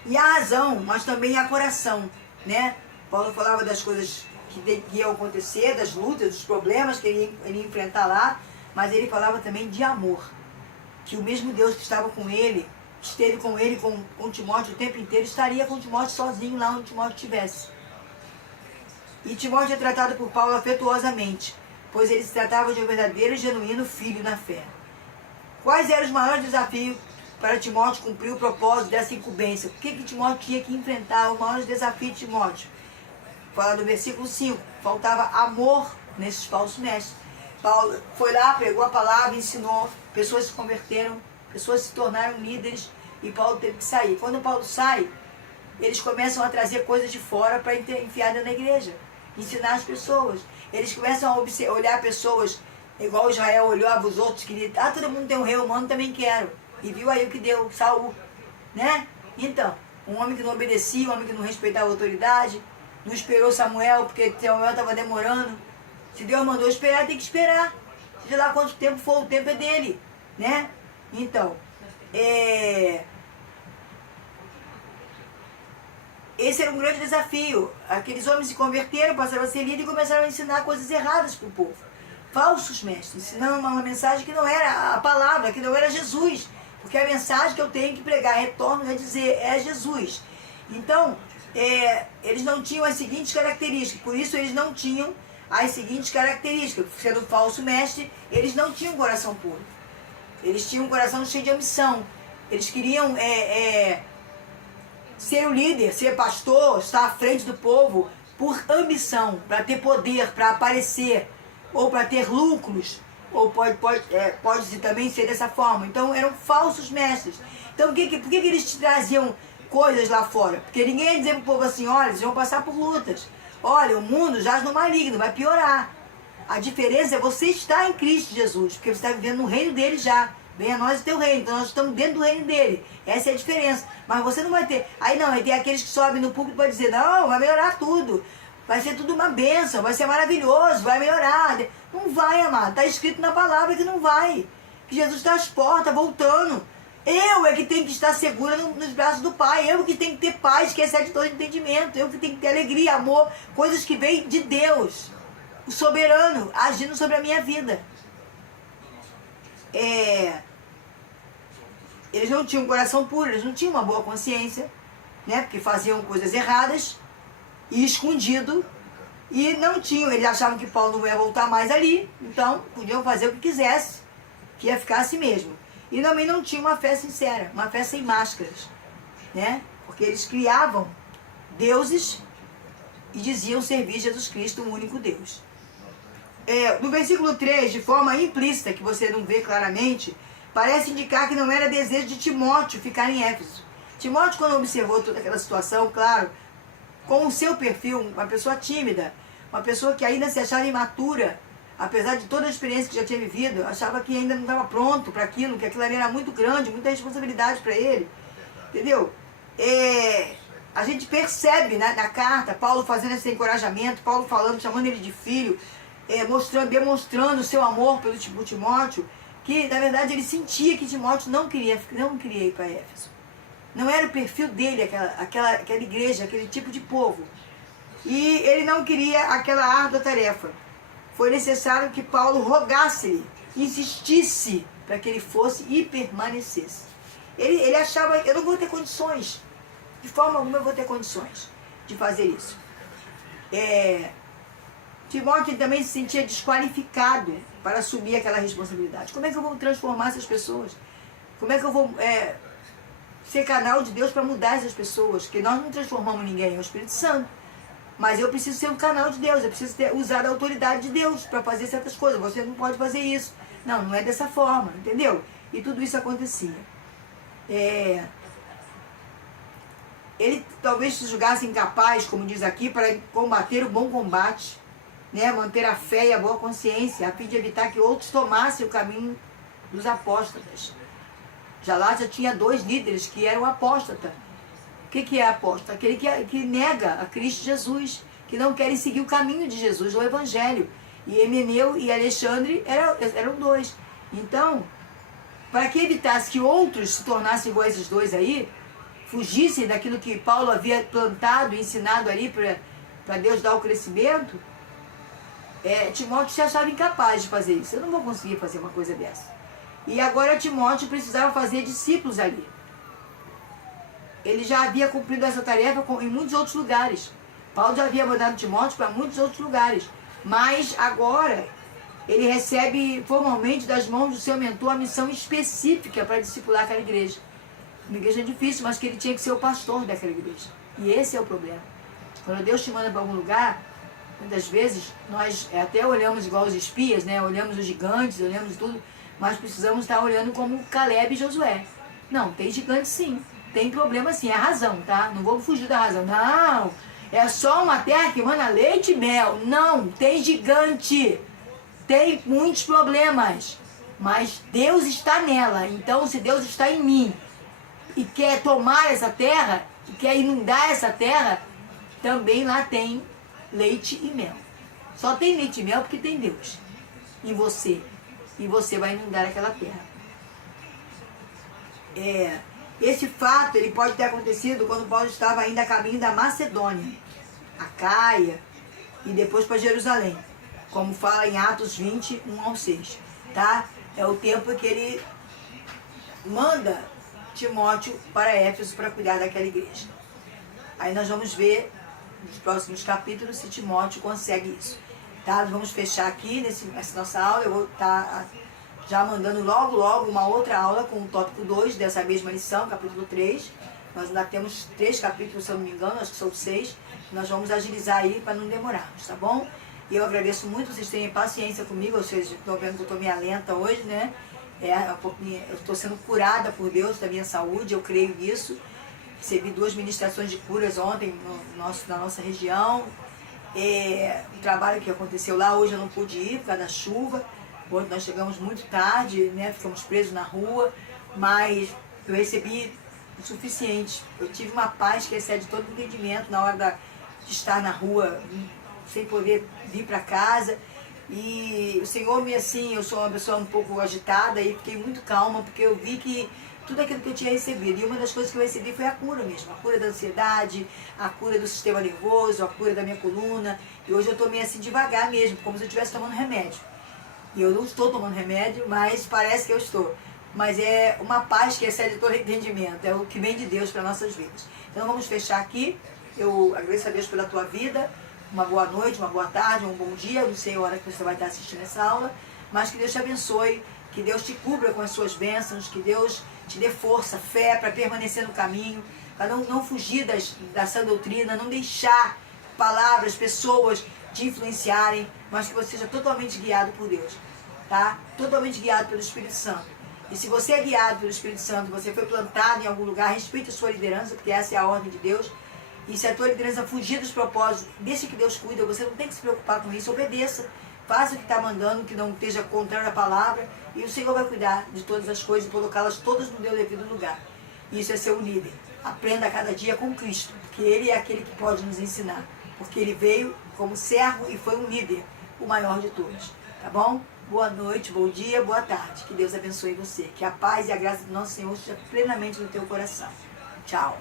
E a razão, mas também a coração, né? Paulo falava das coisas que iam acontecer, das lutas, dos problemas que ele ia enfrentar lá, mas ele falava também de amor. Que o mesmo Deus que estava com ele, esteve com ele, com Timóteo o tempo inteiro, estaria com Timóteo sozinho lá onde Timóteo estivesse. E Timóteo é tratado por Paulo afetuosamente, pois ele se tratava de um verdadeiro e genuíno filho na fé. Quais eram os maiores desafios para Timóteo cumprir o propósito dessa incumbência? O que Timóteo tinha que enfrentar? Os maiores desafios de Timóteo. Fala no versículo 5, faltava amor nesses falsos mestres. Paulo foi lá, pregou a palavra, ensinou, pessoas se converteram, pessoas se tornaram líderes e Paulo teve que sair. Quando Paulo sai, eles começam a trazer coisas de fora para enfiar dentro da igreja, ensinar as pessoas. Eles começam a olhar pessoas igual Israel olhava os outros, queria, todo mundo tem um rei humano, também quero. E viu aí o que deu, Saul, né? Então, um homem que não obedecia, um homem que não respeitava a autoridade, não esperou Samuel, porque Samuel estava demorando. Se Deus mandou esperar, tem que esperar. Seja lá quanto tempo for, o tempo é dele, né? Então, esse era um grande desafio. Aqueles homens se converteram, passaram a ser líderes e começaram a ensinar coisas erradas para o povo. Falsos mestres, ensinando uma mensagem que não era a palavra, que não era Jesus. Porque a mensagem que eu tenho que pregar, retorno, é dizer, é Jesus. Então, eles não tinham as seguintes características, por isso eles não tinham as seguintes características. Sendo falso mestre, eles não tinham um coração puro. Eles tinham um coração cheio de ambição. Eles queriam ser o líder, ser pastor, estar à frente do povo por ambição, para ter poder, para aparecer, ou para ter lucros, ou pode também ser dessa forma. Então eram falsos mestres. Então por que eles traziam coisas lá fora? Porque ninguém ia dizer para o povo assim, olha, vocês vão passar por lutas. Olha, o mundo jaz no maligno, vai piorar. A diferença é você estar em Cristo Jesus, porque você está vivendo no reino dele já. Venha a nós o teu reino, então nós estamos dentro do reino dele. Essa é a diferença. Mas você não vai ter. Aí não, vai ter aqueles que sobem no púlpito para dizer, não, vai melhorar tudo. Vai ser tudo uma bênção, vai ser maravilhoso, vai melhorar. Não vai, amado. Está escrito na palavra que não vai. Que Jesus está às portas, voltando. Eu é que tenho que estar segura nos braços do Pai. Eu que tenho que ter paz, que excede todo entendimento. Eu que tenho que ter alegria, amor, coisas que vêm de Deus, o soberano, agindo sobre a minha vida. Eles não tinham um coração puro, eles não tinham uma boa consciência, né? Porque faziam coisas erradas e escondido. E não tinham, eles achavam que Paulo não ia voltar mais ali, então podiam fazer o que quisesse, que ia ficar assim mesmo. E também não tinham uma fé sincera, uma fé sem máscaras, né? Porque eles criavam deuses e diziam servir Jesus Cristo, o único Deus. No versículo 3, de forma implícita, que você não vê claramente, parece indicar que não era desejo de Timóteo ficar em Éfeso. Timóteo, quando observou toda aquela situação, claro, com o seu perfil, uma pessoa tímida, uma pessoa que ainda se achava imatura, apesar de toda a experiência que já tinha vivido, achava que ainda não estava pronto para aquilo, que aquilo ali era muito grande, muita responsabilidade para ele, entendeu? A gente percebe, né, na carta, Paulo fazendo esse encorajamento, Paulo falando, chamando ele de filho, demonstrando o seu amor pelo Timóteo, que na verdade ele sentia que Timóteo não queria ir para Éfeso. Não era o perfil dele, aquela igreja, aquele tipo de povo. E ele não queria aquela árdua tarefa. Foi necessário que Paulo rogasse-lhe, insistisse para que ele fosse e permanecesse. Ele achava, eu não vou ter condições, de forma alguma eu vou ter condições de fazer isso. Timóteo também se sentia desqualificado para assumir aquela responsabilidade. Como é que eu vou transformar essas pessoas? Como é que eu vou ser canal de Deus para mudar essas pessoas? Porque nós não transformamos ninguém, é o Espírito Santo. Mas eu preciso ser um canal de Deus, eu preciso usar a autoridade de Deus para fazer certas coisas. Você não pode fazer isso. Não, não é dessa forma, entendeu? E tudo isso acontecia. Ele talvez se julgasse incapaz, como diz aqui, para combater o bom combate, né? Manter a fé e a boa consciência, a fim de evitar que outros tomassem o caminho dos apóstatas. Já lá já tinha 2 líderes que eram apóstatas. O que é apóstata? Aquele que nega a Cristo Jesus, que não querem seguir o caminho de Jesus, o Evangelho. E Emeneu e Alexandre eram 2. Então, para que evitasse que outros se tornassem igual a esses 2 aí, fugissem daquilo que Paulo havia plantado e ensinado ali para Deus dar o crescimento, Timóteo se achava incapaz de fazer isso. Eu não vou conseguir fazer uma coisa dessa. E agora Timóteo precisava fazer discípulos ali. Ele já havia cumprido essa tarefa em muitos outros lugares. Paulo já havia mandado Timóteo para muitos outros lugares. Mas agora ele recebe formalmente das mãos do seu mentor a missão específica para discipular aquela igreja. Uma igreja difícil, mas que ele tinha que ser o pastor daquela igreja. E esse é o problema. Quando Deus te manda para algum lugar, muitas vezes nós até olhamos igual os espias, né? Olhamos os gigantes, olhamos tudo, mas precisamos estar olhando como Caleb e Josué. Não, tem gigante sim. Tem problema sim, é a razão, tá? Não vou fugir da razão. Não, é só uma terra que manda leite e mel. Não, tem gigante. Tem muitos problemas. Mas Deus está nela. Então, se Deus está em mim e quer tomar essa terra, e quer inundar essa terra, também lá tem leite e mel. Só tem leite e mel porque tem Deus em você. E você vai inundar aquela terra. Esse fato ele pode ter acontecido quando Paulo estava ainda a caminho da Macedônia, Acaia e depois para Jerusalém, como fala em Atos 20, 1-6, tá? É o tempo que ele manda Timóteo para Éfeso para cuidar daquela igreja. Aí nós vamos ver nos próximos capítulos se Timóteo consegue isso, tá? Nós vamos fechar aqui nessa nossa aula. Eu vou estar já mandando logo uma outra aula com o tópico 2 dessa mesma lição, capítulo 3. Nós ainda temos 3 capítulos, se eu não me engano, acho que são 6. Nós vamos agilizar aí para não demorarmos, tá bom? E eu agradeço muito vocês terem paciência comigo. Vocês estão vendo que eu estou meio lenta hoje, né? Eu estou sendo curada por Deus da minha saúde, eu creio nisso. Recebi 2 ministrações de curas ontem na nossa região. O trabalho que aconteceu lá, hoje eu não pude ir por causa da chuva. Ontem nós chegamos muito tarde, né? Ficamos presos na rua, mas eu recebi o suficiente. Eu tive uma paz que excede todo o entendimento na hora de estar na rua, sem poder vir para casa. E o Senhor eu sou uma pessoa um pouco agitada e fiquei muito calma, porque eu vi que tudo aquilo que eu tinha recebido, e uma das coisas que eu recebi foi a cura mesmo, a cura da ansiedade, a cura do sistema nervoso, a cura da minha coluna. E hoje eu estou meio assim devagar mesmo, como se eu estivesse tomando remédio. E eu não estou tomando remédio, mas parece que eu estou. Mas é uma paz que excede todo entendimento, é o que vem de Deus para nossas vidas. Então vamos fechar aqui. Eu agradeço a Deus pela tua vida. Uma boa noite, uma boa tarde, um bom dia. Eu não sei a hora que você vai estar assistindo essa aula, mas que Deus te abençoe, que Deus te cubra com as suas bênçãos, que Deus te dê força, fé para permanecer no caminho, para não fugir da sã doutrina, não deixar palavras, pessoas te influenciarem, mas que você seja totalmente guiado por Deus, tá? Totalmente guiado pelo Espírito Santo. E se você é guiado pelo Espírito Santo, você foi plantado em algum lugar, respeite a sua liderança, porque essa é a ordem de Deus. E se a tua liderança fugir dos propósitos, deixa que Deus cuida, você não tem que se preocupar com isso, obedeça. Faça o que está mandando, que não esteja contrário à palavra, e o Senhor vai cuidar de todas as coisas e colocá-las todas no seu devido lugar. Isso é ser um líder. Aprenda a cada dia com Cristo, porque Ele é aquele que pode nos ensinar. Porque Ele veio como servo e foi um líder, o maior de todos. Tá bom? Boa noite, bom dia, boa tarde. Que Deus abençoe você. Que a paz e a graça do nosso Senhor esteja plenamente no teu coração. Tchau.